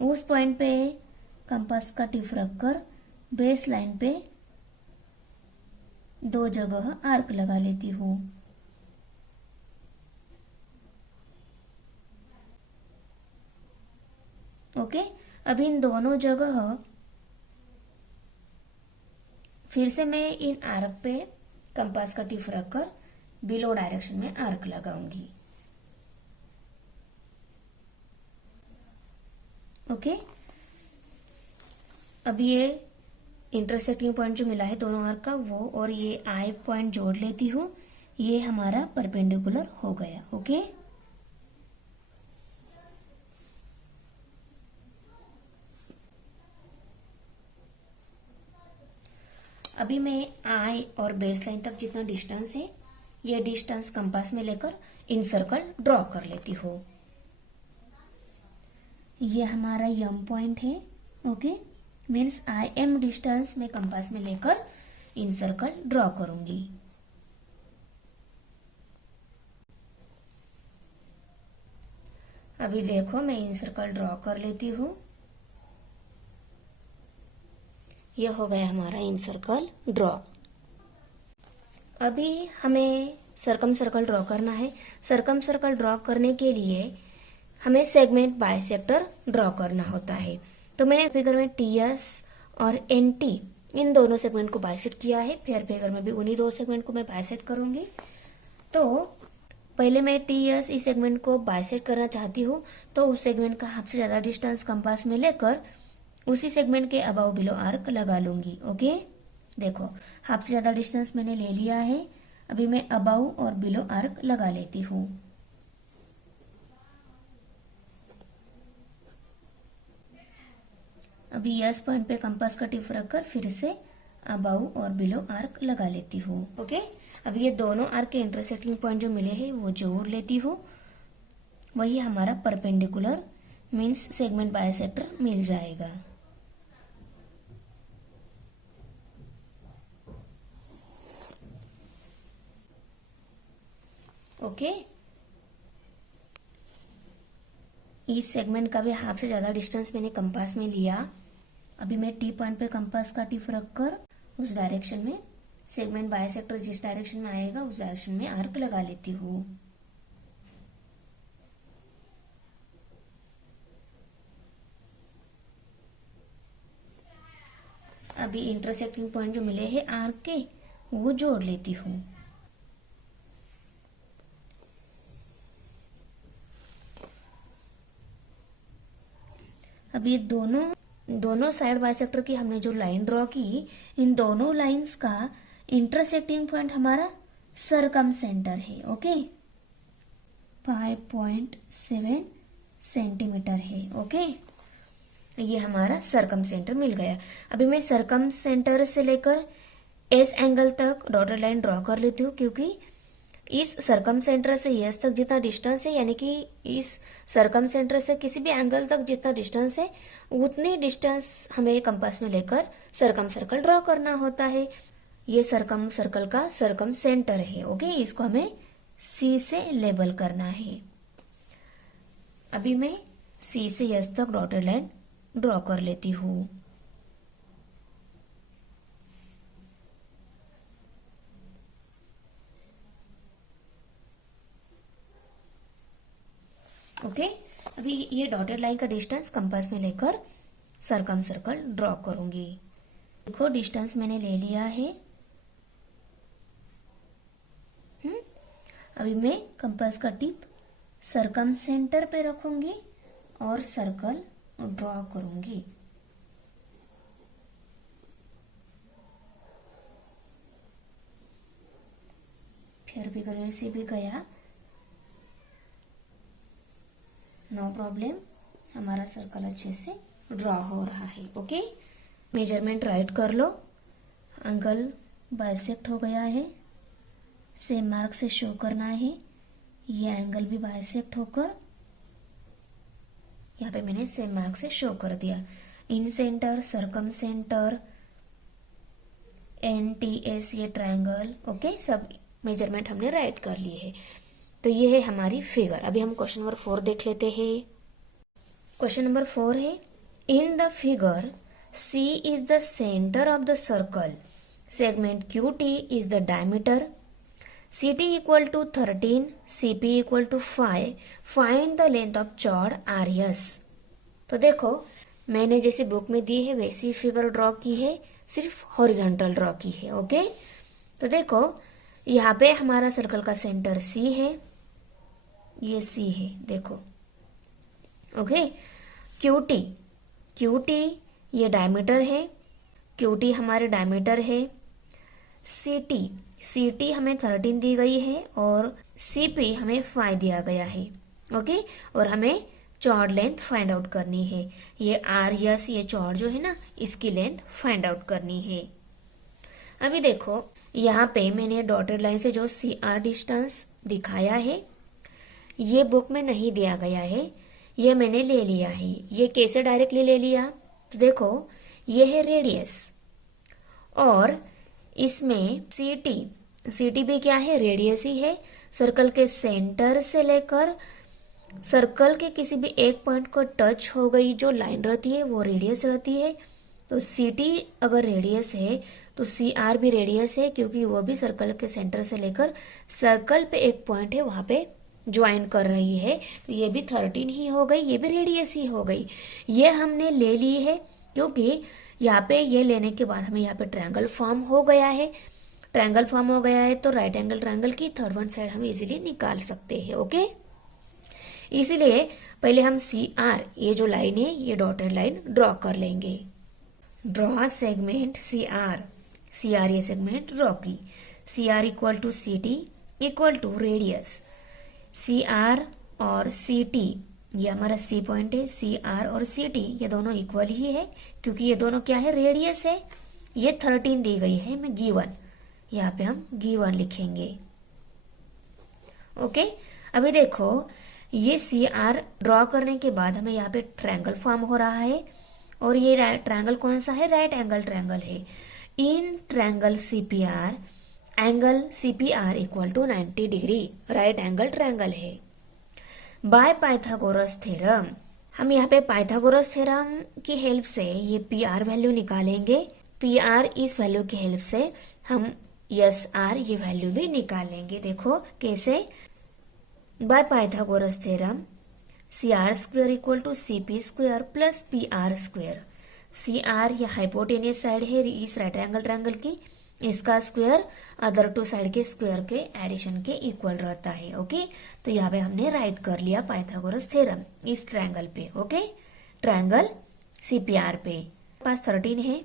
उस पॉइंट पे कंपास का टिप रखकर बेस लाइन पे 2 जगह आर्क लगा लेती हूँ। ओके, अब इन दोनों जगह फिर से मैं इन आर्क पे कंपास का टिप रखकर बिलो डायरेक्शन में आर्क लगाऊंगी। ओके, अब ये इंटरसेक्टिंग पॉइंट जो मिला है दोनों आर्क का वो और ये आई पॉइंट जोड़ लेती हूँ। ये हमारा परपेंडिकुलर हो गया। ओके, अभी मैं आई और बेस लाइन तक जितना डिस्टेंस है ये डिस्टेंस कंपास में लेकर इन सर्कल ड्रॉ कर लेती हूँ। ये हमारा यम पॉइंट है। Okay, means I am distance में कंपास में लेकर इन सर्कल ड्रॉ करूंगी। अभी देखो मैं इन सर्कल ड्रॉ कर लेती हूँ। यह हो गया हमारा इन सर्कल ड्रॉ। अभी हमें सरकम सर्कल ड्रॉ करना है। सरकम सर्कल ड्रॉ करने के लिए हमें सेगमेंट बाइसेक्टर ड्रॉ करना होता है। तो मैंने फिगर में टीएस और एनटी इन दोनों सेगमेंट को बाइसेक्ट किया है। फिर फिगर में भी उन्हीं 2 सेगमेंट को मैं बाइसेक्ट करूंगी। तो पहले मैं टीएस इस सेगमेंट को बाइसेक्ट करना चाहती हूँ, तो उस सेगमेंट का हाफ से ज्यादा डिस्टेंस कंपास में लेकर उसी सेगमेंट के अबाव बिलो आर्क लगा लूंगी। ओके, देखो हाफ से ज्यादा डिस्टेंस मैंने ले लिया है। अभी मैं अबाव और बिलो आर्क लगा लेती हूँ। अभी यस पॉइंट पे कंपास का टिप रखकर फिर से अबाव और बिलो आर्क लगा लेती हूँ। ओके, अभी ये दोनों आर्क के इंटरसेक्टिंग पॉइंट जो मिले हैं वो जोड़ लेती हूँ। वही हमारा परपेंडिकुलर मीन्स सेगमेंट बाइसेक्टर मिल जाएगा। ओके, इस सेगमेंट का भी हाफ से ज्यादा डिस्टेंस मैंने कंपास में लिया। अभी मैं टी पॉइंट पे कंपास का टिप रखकर उस डायरेक्शन में सेगमेंट बाइसेक्टर जिस डायरेक्शन में आएगा उस डायरेक्शन में आर्क लगा लेती हूँ। अभी इंटरसेक्टिंग पॉइंट जो मिले हैं आर्क के वो जोड़ लेती हूँ। अब ये दोनों साइड बाइसेक्टर की हमने जो लाइन ड्रॉ की, इन दोनों लाइंस का इंटरसेक्टिंग पॉइंट हमारा सरकम सेंटर है। ओके, 5.7 सेंटीमीटर है। ओके, ये हमारा सरकम सेंटर मिल गया। अभी मैं सरकम सेंटर से लेकर एस एंगल तक डॉटेड लाइन ड्रॉ कर लेती हूँ, क्योंकि इस सरकम सेंटर से एस तक जितना डिस्टेंस है, यानी कि इस सरकम सेंटर से किसी भी एंगल तक जितना डिस्टेंस है, उतनी डिस्टेंस हमें कंपास में लेकर सरकम सर्कल ड्रॉ करना होता है। ये सरकम सर्कल का सरकम सेंटर है। ओके, इसको हमें सी से लेबल करना है। अभी मैं सी से एस तक डॉटेड लाइन ड्रॉ कर लेती हूँ। ओके, अभी ये डॉटेड लाइन का डिस्टेंस कंपास में लेकर सरकम सर्कल ड्रॉ करूंगी। देखो डिस्टेंस मैंने ले लिया है। अभी मैं कंपास का टिप सरकम सेंटर पे रखूंगी और सर्कल ड्रॉ करूंगी। फिर भी करीब से भी गया, नो प्रॉब्लम, हमारा सर्कल अच्छे से ड्रॉ हो रहा है। ओके, मेजरमेंट राइट कर लो। एंगल बाइसेक्ट हो गया है, सेम मार्क से शो करना है। ये एंगल भी बाइसेक्ट होकर यहाँ पे मैंने सेम मार्क से शो कर दिया। Incentre, circumcentre, N T S, ये ट्रायंगल। ओके, सब मेजरमेंट हमने राइट कर लिए है। तो ये है हमारी फिगर। अभी हम क्वेश्चन नंबर 4 देख लेते हैं। क्वेश्चन नंबर 4 है, in the figure C is the centre of the circle, segment Q T is the diameter, C T equal to 13, C P equal to 5, find the length of chord R S. तो देखो मैंने जैसे बुक में दी है वैसी फिगर ड्रॉ की है, सिर्फ हॉरिजॉन्टल ड्रॉ की है। ओके, तो देखो यहाँ पे हमारा सर्कल का सेंटर सी है, ये सी है, देखो। ओके, क्यूटी, क्यूटी ये डायमीटर है, क्यूटी हमारे डायमीटर है। सीटी, सीटी हमें 13 दी गई है और सीपी हमें 5 दिया गया है। ओके, और हमें चॉर्ड लेंथ फाइंड आउट करनी है। ये आर यस, ये चॉर्ड जो है ना, इसकी लेंथ फाइंड आउट करनी है। अभी देखो यहाँ पे मैंने डॉटेड लाइन से जो सी आर डिस्टेंस दिखाया है, ये बुक में नहीं दिया गया है, ये मैंने ले लिया है। ये कैसे डायरेक्टली ले लिया, तो देखो ये है रेडियस और इसमें सीटी, सीटी भी क्या है, रेडियस ही है। सर्कल के सेंटर से लेकर सर्कल के किसी भी एक पॉइंट को टच हो गई जो लाइन रहती है वो रेडियस रहती है। तो सीटी अगर रेडियस है तो सी आर भी रेडियस है, क्योंकि वो भी सर्कल के सेंटर से लेकर सर्कल पे एक पॉइंट है वहां पे ज्वाइन कर रही है। तो ये भी 13 ही हो गई, ये भी रेडियस ही हो गई। ये हमने ले ली है क्योंकि यहाँ पे ये लेने के बाद हमें यहाँ पे ट्रायंगल फॉर्म हो गया है। ट्रायंगल फॉर्म हो गया है तो राइट एंगल ट्रायंगल की थर्ड वन साइड हम इजीली निकाल सकते हैं। ओके, इसीलिए पहले हम सी आर, ये जो लाइन है ये डॉटेड लाइन ड्रॉ कर लेंगे। Draw segment C R, C R ये सेगमेंट ड्रॉ की। C R equal to C T equal to radius. C R और सी टी, ये हमारा सी पॉइंट है, सी आर और सी टी ये दोनों इक्वल ही है, क्योंकि ये दोनों क्या है, रेडियस है। ये 13 दी गई है, मैं गिवन, यहाँ पे हम गिवन लिखेंगे। ओके, अभी देखो ये सी आर ड्रॉ करने के बाद हमें यहाँ पे ट्रायंगल फॉर्म हो रहा है और ये ट्रायंगल कौन सा है, राइट एंगल ट्रायंगल है। In triangle CPR, angle CPR equal to 90 degree, right angle triangle है। बाय पाइथागोरस थ्योरम, हम यहाँ पे पाइथागोरस थ्योरम की हेल्प से ये पी आर वैल्यू निकालेंगे। पी आर इस वैल्यू की हेल्प से हम एस आर ये वैल्यू भी निकालेंगे। देखो कैसे, by Pythagoras theorem C R square equal to C P square plus P R square. C R ये हाइपोटेनियस साइड है इस राइट एंगल ट्रायंगल की, इसका स्क्वायर अदर टू साइड के स्क्वायर के एडिशन के इक्वल रहता है। ओके, तो यहाँ पे हमने राइट कर लिया पाइथागोरस थ्योरम इस ट्रायंगल पे। ओके, ट्रायंगल सीपीआर पे पास 13 है,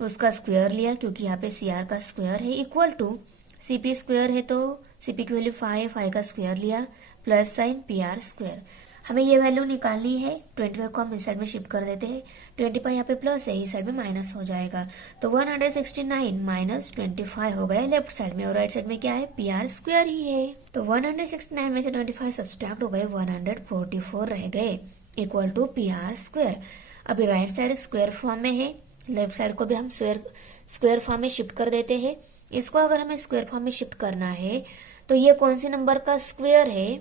उसका स्क्वायर लिया क्योंकि यहाँ पे सी आर का स्क्वायर है, equal to C P square है तो सी पी की वैल्यू 5 का स्क्वायर लिया plus sign P R square. हमें ये वैल्यू निकालनी है। 25 को हम इस साइड में शिफ्ट कर देते हैं। 25 यहाँ पे प्लस है, इस साइड में माइनस हो जाएगा। तो 169 माइनस 25 हो गया लेफ्ट साइड में, और राइट साइड में क्या है, पी आर स्क्वायर ही है। तो 169 में से 25 सब्सट्रैक्ट हो गए, 144 रह गए, equal to P R square. अभी राइट साइड स्क्वायर फॉर्म में है, लेफ्ट साइड को भी हम स्क्वायर फॉर्म में शिफ्ट कर देते हैं। इसको अगर हमें स्क्वायर फॉर्म में शिफ्ट करना है तो ये कौन सी नंबर का स्क्वायर है,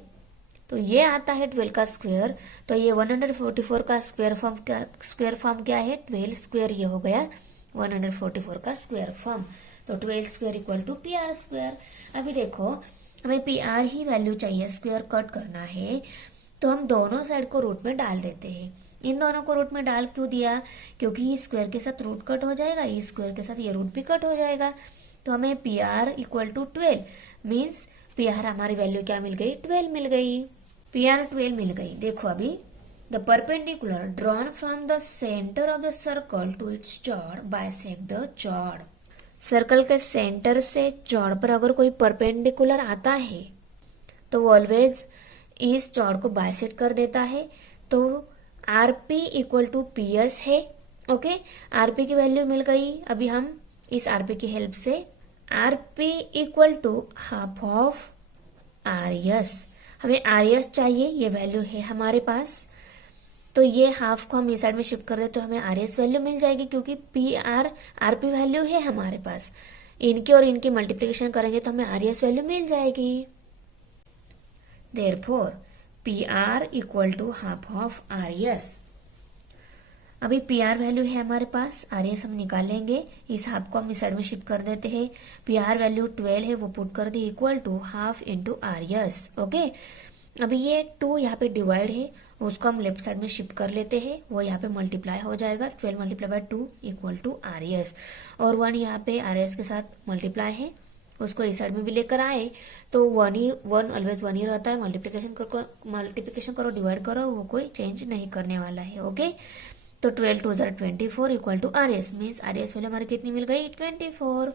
तो ये आता है 12 का स्क्वायर। तो ये 144 का स्क्वायर फॉर्म क्या है, 12 स्क्वायर, ये हो गया 144 का स्क्वायर फॉर्म। तो 12 square equal to P R square. अभी देखो हमें पी आर ही वैल्यू चाहिए, स्क्वायर कट करना है, तो हम दोनों साइड को रूट में डाल देते हैं। इन दोनों को रूट में डाल क्यों दिया, क्योंकि स्क्वायर के साथ रूट कट हो जाएगा, ये स्क्वायर के साथ ये रूट भी कट हो जाएगा। तो हमें P R equal to 12 means P R हमारी वैल्यू क्या मिल गई, 12 मिल गई, पी आर 12 मिल गई। देखो अभी the perpendicular drawn from the centre of the circle to its chord bisect the chord. Circle के सेंटर से चॉर्ड पर अगर कोई परपेंडिकुलर आता है तो वो ऑलवेज इस चॉर्ड को बाइसेक्ट कर देता है। तो R P equal to P S है। ओके, आर पी की वैल्यू मिल गई। अभी हम इस आर पी की हेल्प से R P equal to half of R S, हमें आर एस चाहिए, ये वैल्यू है हमारे पास। तो ये हाफ को हम इस साइड में शिफ्ट कर दे तो हमें आर एस वैल्यू मिल जाएगी, क्योंकि P R R P value है हमारे पास। इनके और इनकी मल्टीप्लिकेशन करेंगे तो हमें आर एस वैल्यू मिल जाएगी। Therefore P R equal to half of R S. अभी पी आर वैल्यू है हमारे पास, आर एस हम निकाल लेंगे, इस हाफ को हम इस साइड में शिफ्ट कर देते हैं। पी आर वैल्यू 12 है, वो पुट कर दी, equal to half into R S. Okay, अभी ये 2 यहाँ पे डिवाइड है, उसको हम लेफ्ट साइड में शिफ्ट कर लेते हैं, वो यहाँ पे मल्टीप्लाई हो जाएगा, 12 multiply by 2 equal to R S. और 1 यहाँ पे आर एस के साथ मल्टीप्लाई है, उसको इस साइड में भी लेकर आए तो 1 ऑलवेज 1 ही रहता है। मल्टीप्लिकेशन करो, डिवाइड करो, वो कोई चेंज नहीं करने वाला है। ओके, तो 12 2 24 equal to R S, means R S value हमारी कितनी मिल गई, 24।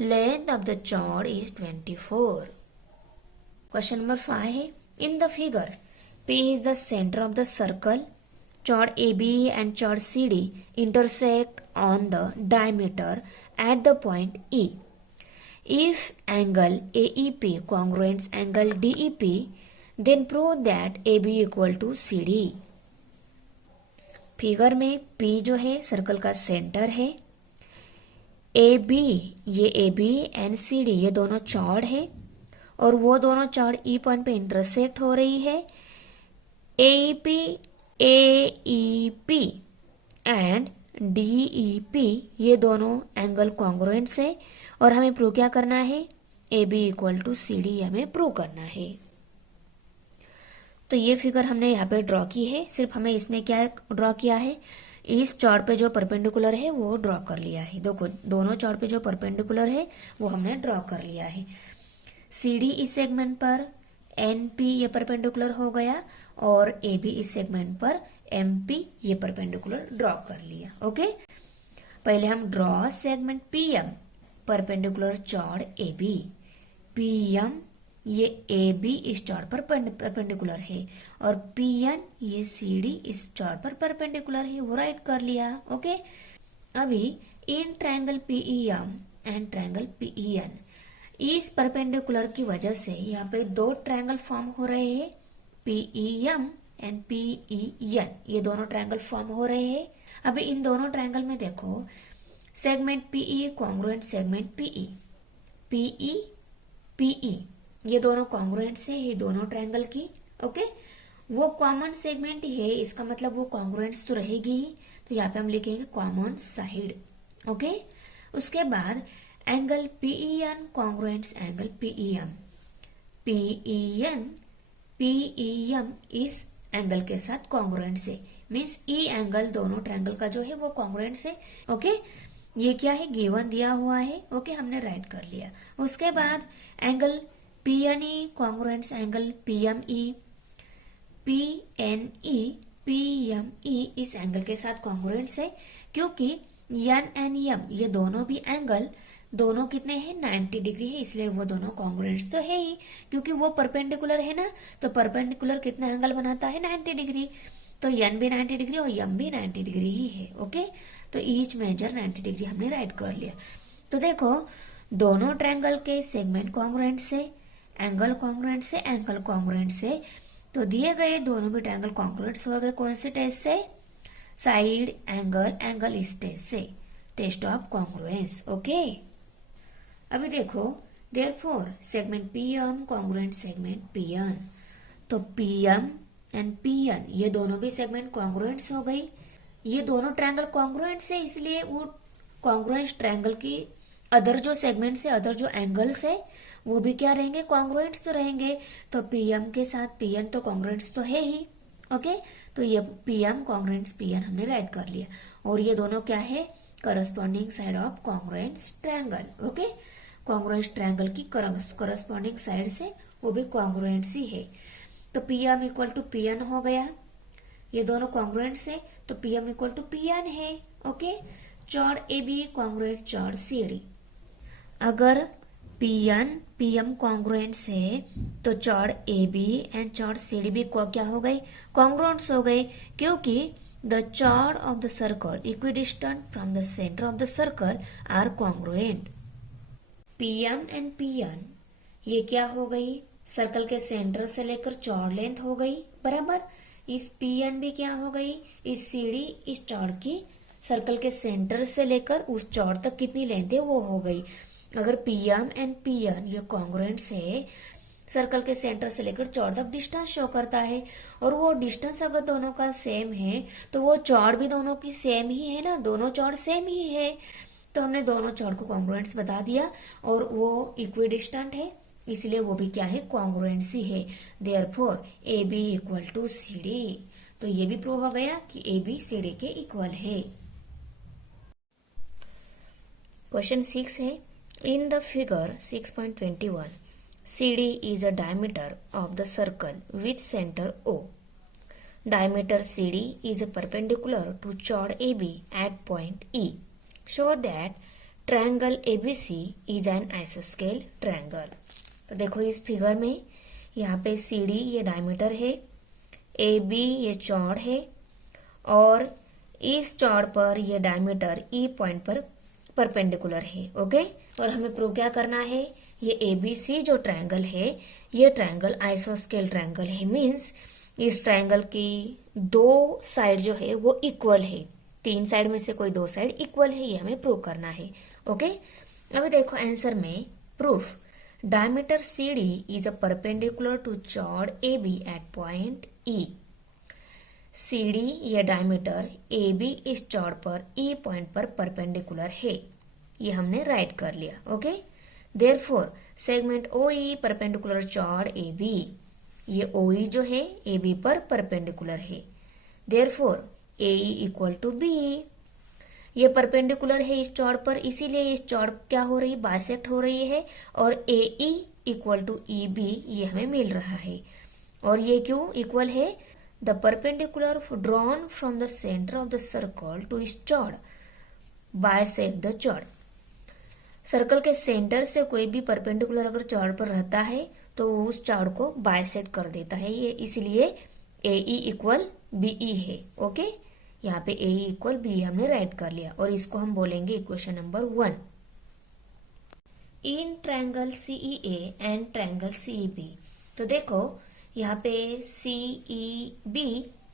Length of the chord is 24। Question number 5 है, in the figure P is the center of the circle, chord AB and chord CD intersect on the diameter at the point E. If angle AEP congruents angle DEP, then prove that AB equal to CD. Figure में P जो है सर्कल का सेंटर है, AB ये AB एंड CD ये दोनों चॉर्ड है, और वो दोनों चॉर्ड E पॉइंट पे इंटरसेक्ट हो रही है। AEP AEP एंड DEP ये दोनों एंगल कॉन्ग्रुएंट्स है, और हमें प्रूव क्या करना है, AB इक्वल टू CD हमें प्रूव करना है। तो ये फिगर हमने यहाँ पे ड्रॉ की है, सिर्फ हमें इसमें क्या ड्रॉ किया है, इस चॉर्ड पे जो परपेंडिकुलर है वो ड्रॉ कर लिया है। देखो दोनों चॉर्ड पे जो परपेंडिकुलर है वो हमने ड्रॉ कर लिया है। CD इस सेगमेंट पर, NP ये परपेंडिकुलर हो गया, और AB इस सेगमेंट पर MP ये परपेंडिकुलर ड्रॉ कर लिया। ओके, पहले हम draw segment PM perpendicular chord AB। PM ये AB इस चॉर्ड पर परपेंडिकुलर है, और PN ये CD इस चॉर्ड पर परपेंडिकुलर है, वो राइट कर लिया। ओके, अभी in triangle PEM and triangle PEN इस परपेंडिकुलर की वजह से यहाँ पे 2 ट्रायंगल फॉर्म हो रहे हैं, PEM एंड PEN ये दोनों ट्रायंगल फॉर्म हो रहे हैं। अभी इन दोनों ट्रायंगल में देखो segment PE congruent segment PE PE ये दोनों कॉन्ग्रुएंट्स है, ये दोनों ट्रायंगल की। ओके, वो कॉमन सेगमेंट है, इसका मतलब वो कॉन्ग्रुएंट्स तो रहेगी ही, तो यहाँ पे हम लिखेंगे कॉमन साइड। ओके, उसके बाद angle PEN congruents angle PEM, PEN PEM इस एंगल के साथ कॉन्ग्रुएंट से, मीन्स E एंगल दोनों ट्रायंगल का जो है वो कॉन्ग्रुएंट से। ओके, ये क्या है, गिवन दिया हुआ है। ओके, हमने राइट कर लिया। उसके बाद angle PNE congruents angle PME, PNE PME इस एंगल के साथ कॉन्ग्रुएंट है, क्योंकि N एंड M ये दोनों भी एंगल दोनों कितने हैं 90 डिग्री है, इसलिए वो दोनों कॉन्ग्रुएंट्स तो है ही, क्योंकि वो परपेंडिकुलर है ना, तो परपेंडिकुलर कितना एंगल बनाता है 90 डिग्री, तो एन भी 90 डिग्री और एम भी 90 डिग्री ही है। ओके, तो ईच मेजर 90 डिग्री हमने राइट कर लिया। तो देखो दोनों ट्रायंगल के सेगमेंट कॉन्ग्रुएंट से, एंगल कॉन्ग्रुएंट से, एंगल कॉन्ग्रुएंट से, तो दिए गए दोनों भी ट्रायंगल कॉन्ग्रुएंट्स हो गए कौन से टेस्ट से, साइड एंगल एंगल इस टेस्ट से, टेस्ट ऑफ कॉन्ग्रुएंस। ओके, अभी देखो therefore segment PM congruent segment PN, तो पीएम एंड पीएन ये दोनों भी सेगमेंट कॉन्ग्रुएंट्स हो गई। ये दोनों ट्रायंगल कॉन्ग्रुएंट्स है, इसलिए वो कॉन्ग्रुएंट ट्रायंगल की अदर जो सेगमेंट्स है, अदर जो एंगल्स है, वो भी क्या रहेंगे कॉन्ग्रुएंट्स तो रहेंगे। तो पीएम के साथ पीएन तो कॉन्ग्रुएंट्स तो है ही। ओके, तो ये पीएम कॉन्ग्रुएंट्स पीएन हमने राइट कर लिया, और ये दोनों क्या है corresponding side of congruents triangle. Okay, congruent triangle की करस्पॉन्डिंग साइड से वो भी कॉन्ग्रुएंट्स ही है। तो पीएम इक्वल टू पीएन हो गया, ये दोनों कॉन्ग्रुएंट्स है तो पीएम इक्वल टू पीएन है। Okay, chord A B congruent chord C D, अगर पीएन पीएम कॉन्ग्रुएंट्स है तो chord A B and chord C D भी क्या हो गई कॉन्ग्रुएंट्स हो गए, क्योंकि the chord of the circle equidistant from the center of the circle are congruent। PM and PN ये क्या हो गई सर्कल के सेंटर से लेकर चौड़ लेंथ हो गई बराबर, इस PN भी क्या हो गई इस CD इस चौड़ की सर्कल के सेंटर से लेकर उस चौड़ तक कितनी लेंथ है वो हो गई। अगर PM एंड PN ये कॉन्ग्रुएंट्स है, सर्कल के सेंटर से लेकर चौड़ तक डिस्टेंस शो करता है, और वो डिस्टेंस अगर दोनों का सेम है तो वो चौड़ भी दोनों की सेम ही है ना, दोनों चौड़ सेम ही है, तो हमने दोनों चौड़ को कॉन्ग्रुएंट्स बता दिया, और वो इक्विडिस्टेंट है इसलिए वो भी क्या है कॉन्ग्रुएंट्स ही है। Therefore A B equal to C D, तो ये भी प्रूव हो गया कि ए बी सी डी के इक्वल है। क्वेश्चन 6 है, in the figure 6.21 CD is a diameter of the circle with center O. Diameter CD is perpendicular to chord AB at point E. Show that triangle ABC is an isosceles triangle. तो देखो इस फिगर में यहाँ पे CD ये डायमीटर है, AB ये चौड़ है, और इस चौड़ पर ये डायमीटर E पॉइंट पर परपेंडिकुलर है। ओके, और हमें प्रूव क्या करना है, ये ABC जो ट्रायंगल है ये ट्रायंगल आइसोस्केल ट्रायंगल है, मींस इस ट्रायंगल की दो साइड जो है वो इक्वल है, तीन साइड में से कोई दो साइड इक्वल है, ये हमें प्रूव करना है। ओके, अभी देखो आंसर में proof, diameter CD is a perpendicular to chord AB at point E। CD ये डायमीटर AB इस चौड़ पर E पॉइंट पर परपेंडिकुलर है, ये हमने राइट कर लिया। Okay, therefore segment OE perpendicular chord AB, ये OE जो है AB पर परपेंडिकुलर है, therefore AE equal to BE, ये परपेंडिकुलर है इस चौड़ पर, इसीलिए इस चौड़ क्या हो रही है बाइसेक्ट हो रही है, और AE इक्वल टू EB ये हमें मिल रहा है। और ये क्यों इक्वल है, the perpendicular drawn from the centre of the circle to इस chord bisect the chord, circle के सेंटर से कोई भी परपेंडिकुलर अगर चौड़ पर रहता है तो वो उस चौड़ को बाइसेक्ट कर देता है, ये इसलिए AE इक्वल BE है। ओके, यहाँ पे AE इक्वल BE हमने राइट कर लिया, और इसको हम बोलेंगे equation number 1। In triangle CEA and triangle CEB, तो देखो यहाँ पे CEB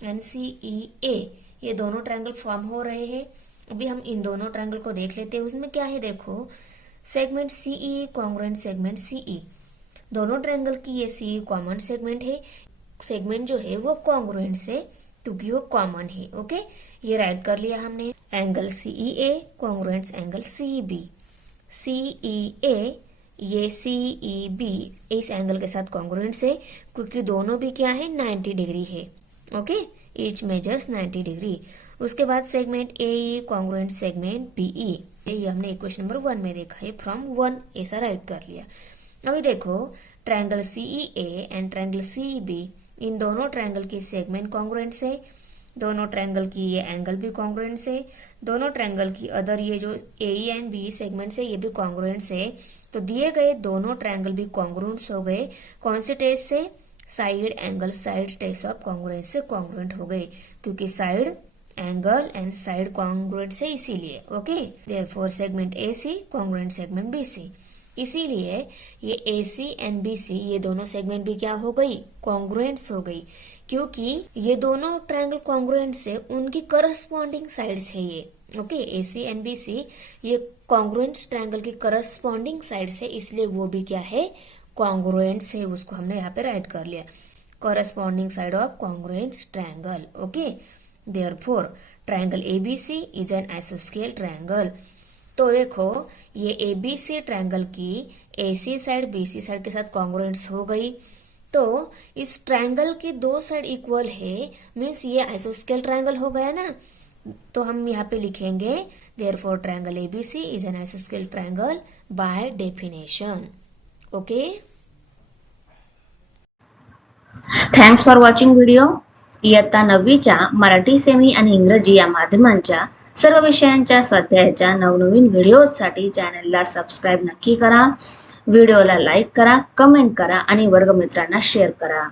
एंड CEA ये दोनों ट्रायंगल फॉर्म हो रहे हैं। अभी हम इन दोनों ट्रायंगल को देख लेते हैं, उसमें क्या है देखो, segment CE congruent segment CE, दोनों ट्रायंगल की ये CE कॉमन सेगमेंट है, सेगमेंट जो है वो कॉन्ग्रुएंट से क्योंकि वो कॉमन है। ओके, ये राइट कर लिया हमने, angle CEA congruent angle CEB, CEA ये CEB इस एंगल के साथ कॉन्ग्रुएंट है क्योंकि दोनों भी क्या है 90 डिग्री है। Okay, each measures 90 degree. उसके बाद segment AE congruent segment BE, ये हमने इक्वेशन नंबर 1 में देखा है, फ्रॉम 1 ऐसा राइट कर लिया। अभी देखो triangle CEA and triangle CEB इन दोनों ट्रायंगल की सेगमेंट कॉन्ग्रुएंट्स है, दोनों ट्रायंगल की ये एंगल भी कॉन्ग्रुएंट है, दोनों ट्रायंगल की अदर ये जो ए एंड बी सेगमेंट्स है ये भी कॉन्ग्रुएंट है। तो दिए गए दोनों ट्रायंगल भी कॉन्ग्रुएंट हो गए। कौन से टेस्ट से? Side angle side test of congruence से कॉन्ग्रुएंट हो गए, क्योंकि side angle and side congruent से, इसीलिए। Okay, therefore segment A C congruent segment B C. इसीलिए ये ए सी एंड बी सी ये दोनों सेगमेंट भी क्या हो गई? कॉन्ग्रुएंट्स हो गई, क्योंकि ये दोनों ट्रायंगल कॉन्ग्रुएंट्स है, उनकी करस्पॉन्डिंग साइड्स है ये। Okay, A C and B C ये कॉन्ग्रुएंट्स ट्रायंगल की करस्पॉन्डिंग साइड्स है, इसलिए वो भी क्या है? कॉन्ग्रुएंट्स है। उसको हमने यहाँ पे राइट कर लिया, corresponding side of congruent triangle. Okay, therefore triangle ABC is an isosceles triangle. तो देखो ये ABC ट्रायंगल की AC साइड BC साइड के साथ कॉन्ग्रुएंट्स हो गई, तो इस ट्रायंगल की दो साइड इक्वल है, मीन्स ये आइसोस्केल ट्रायंगल हो गया ना। तो हम यहाँ पे लिखेंगे therefore triangle ABC is an isosceles triangle by definition. Okay, thanks for watching video. इयत्ता 9वीच्या मराठी सेमी आणि इंग्रजी या माध्यमांच्या सर्व विषयांच्या स्वाध्यायाच्या नवनवीन व्हिडिओसाठी चॅनलला सबस्क्राईब नक्की करा. व्हिडिओला लाईक करा, कमेंट करा आणि वर्गमित्रांना शेअर करा.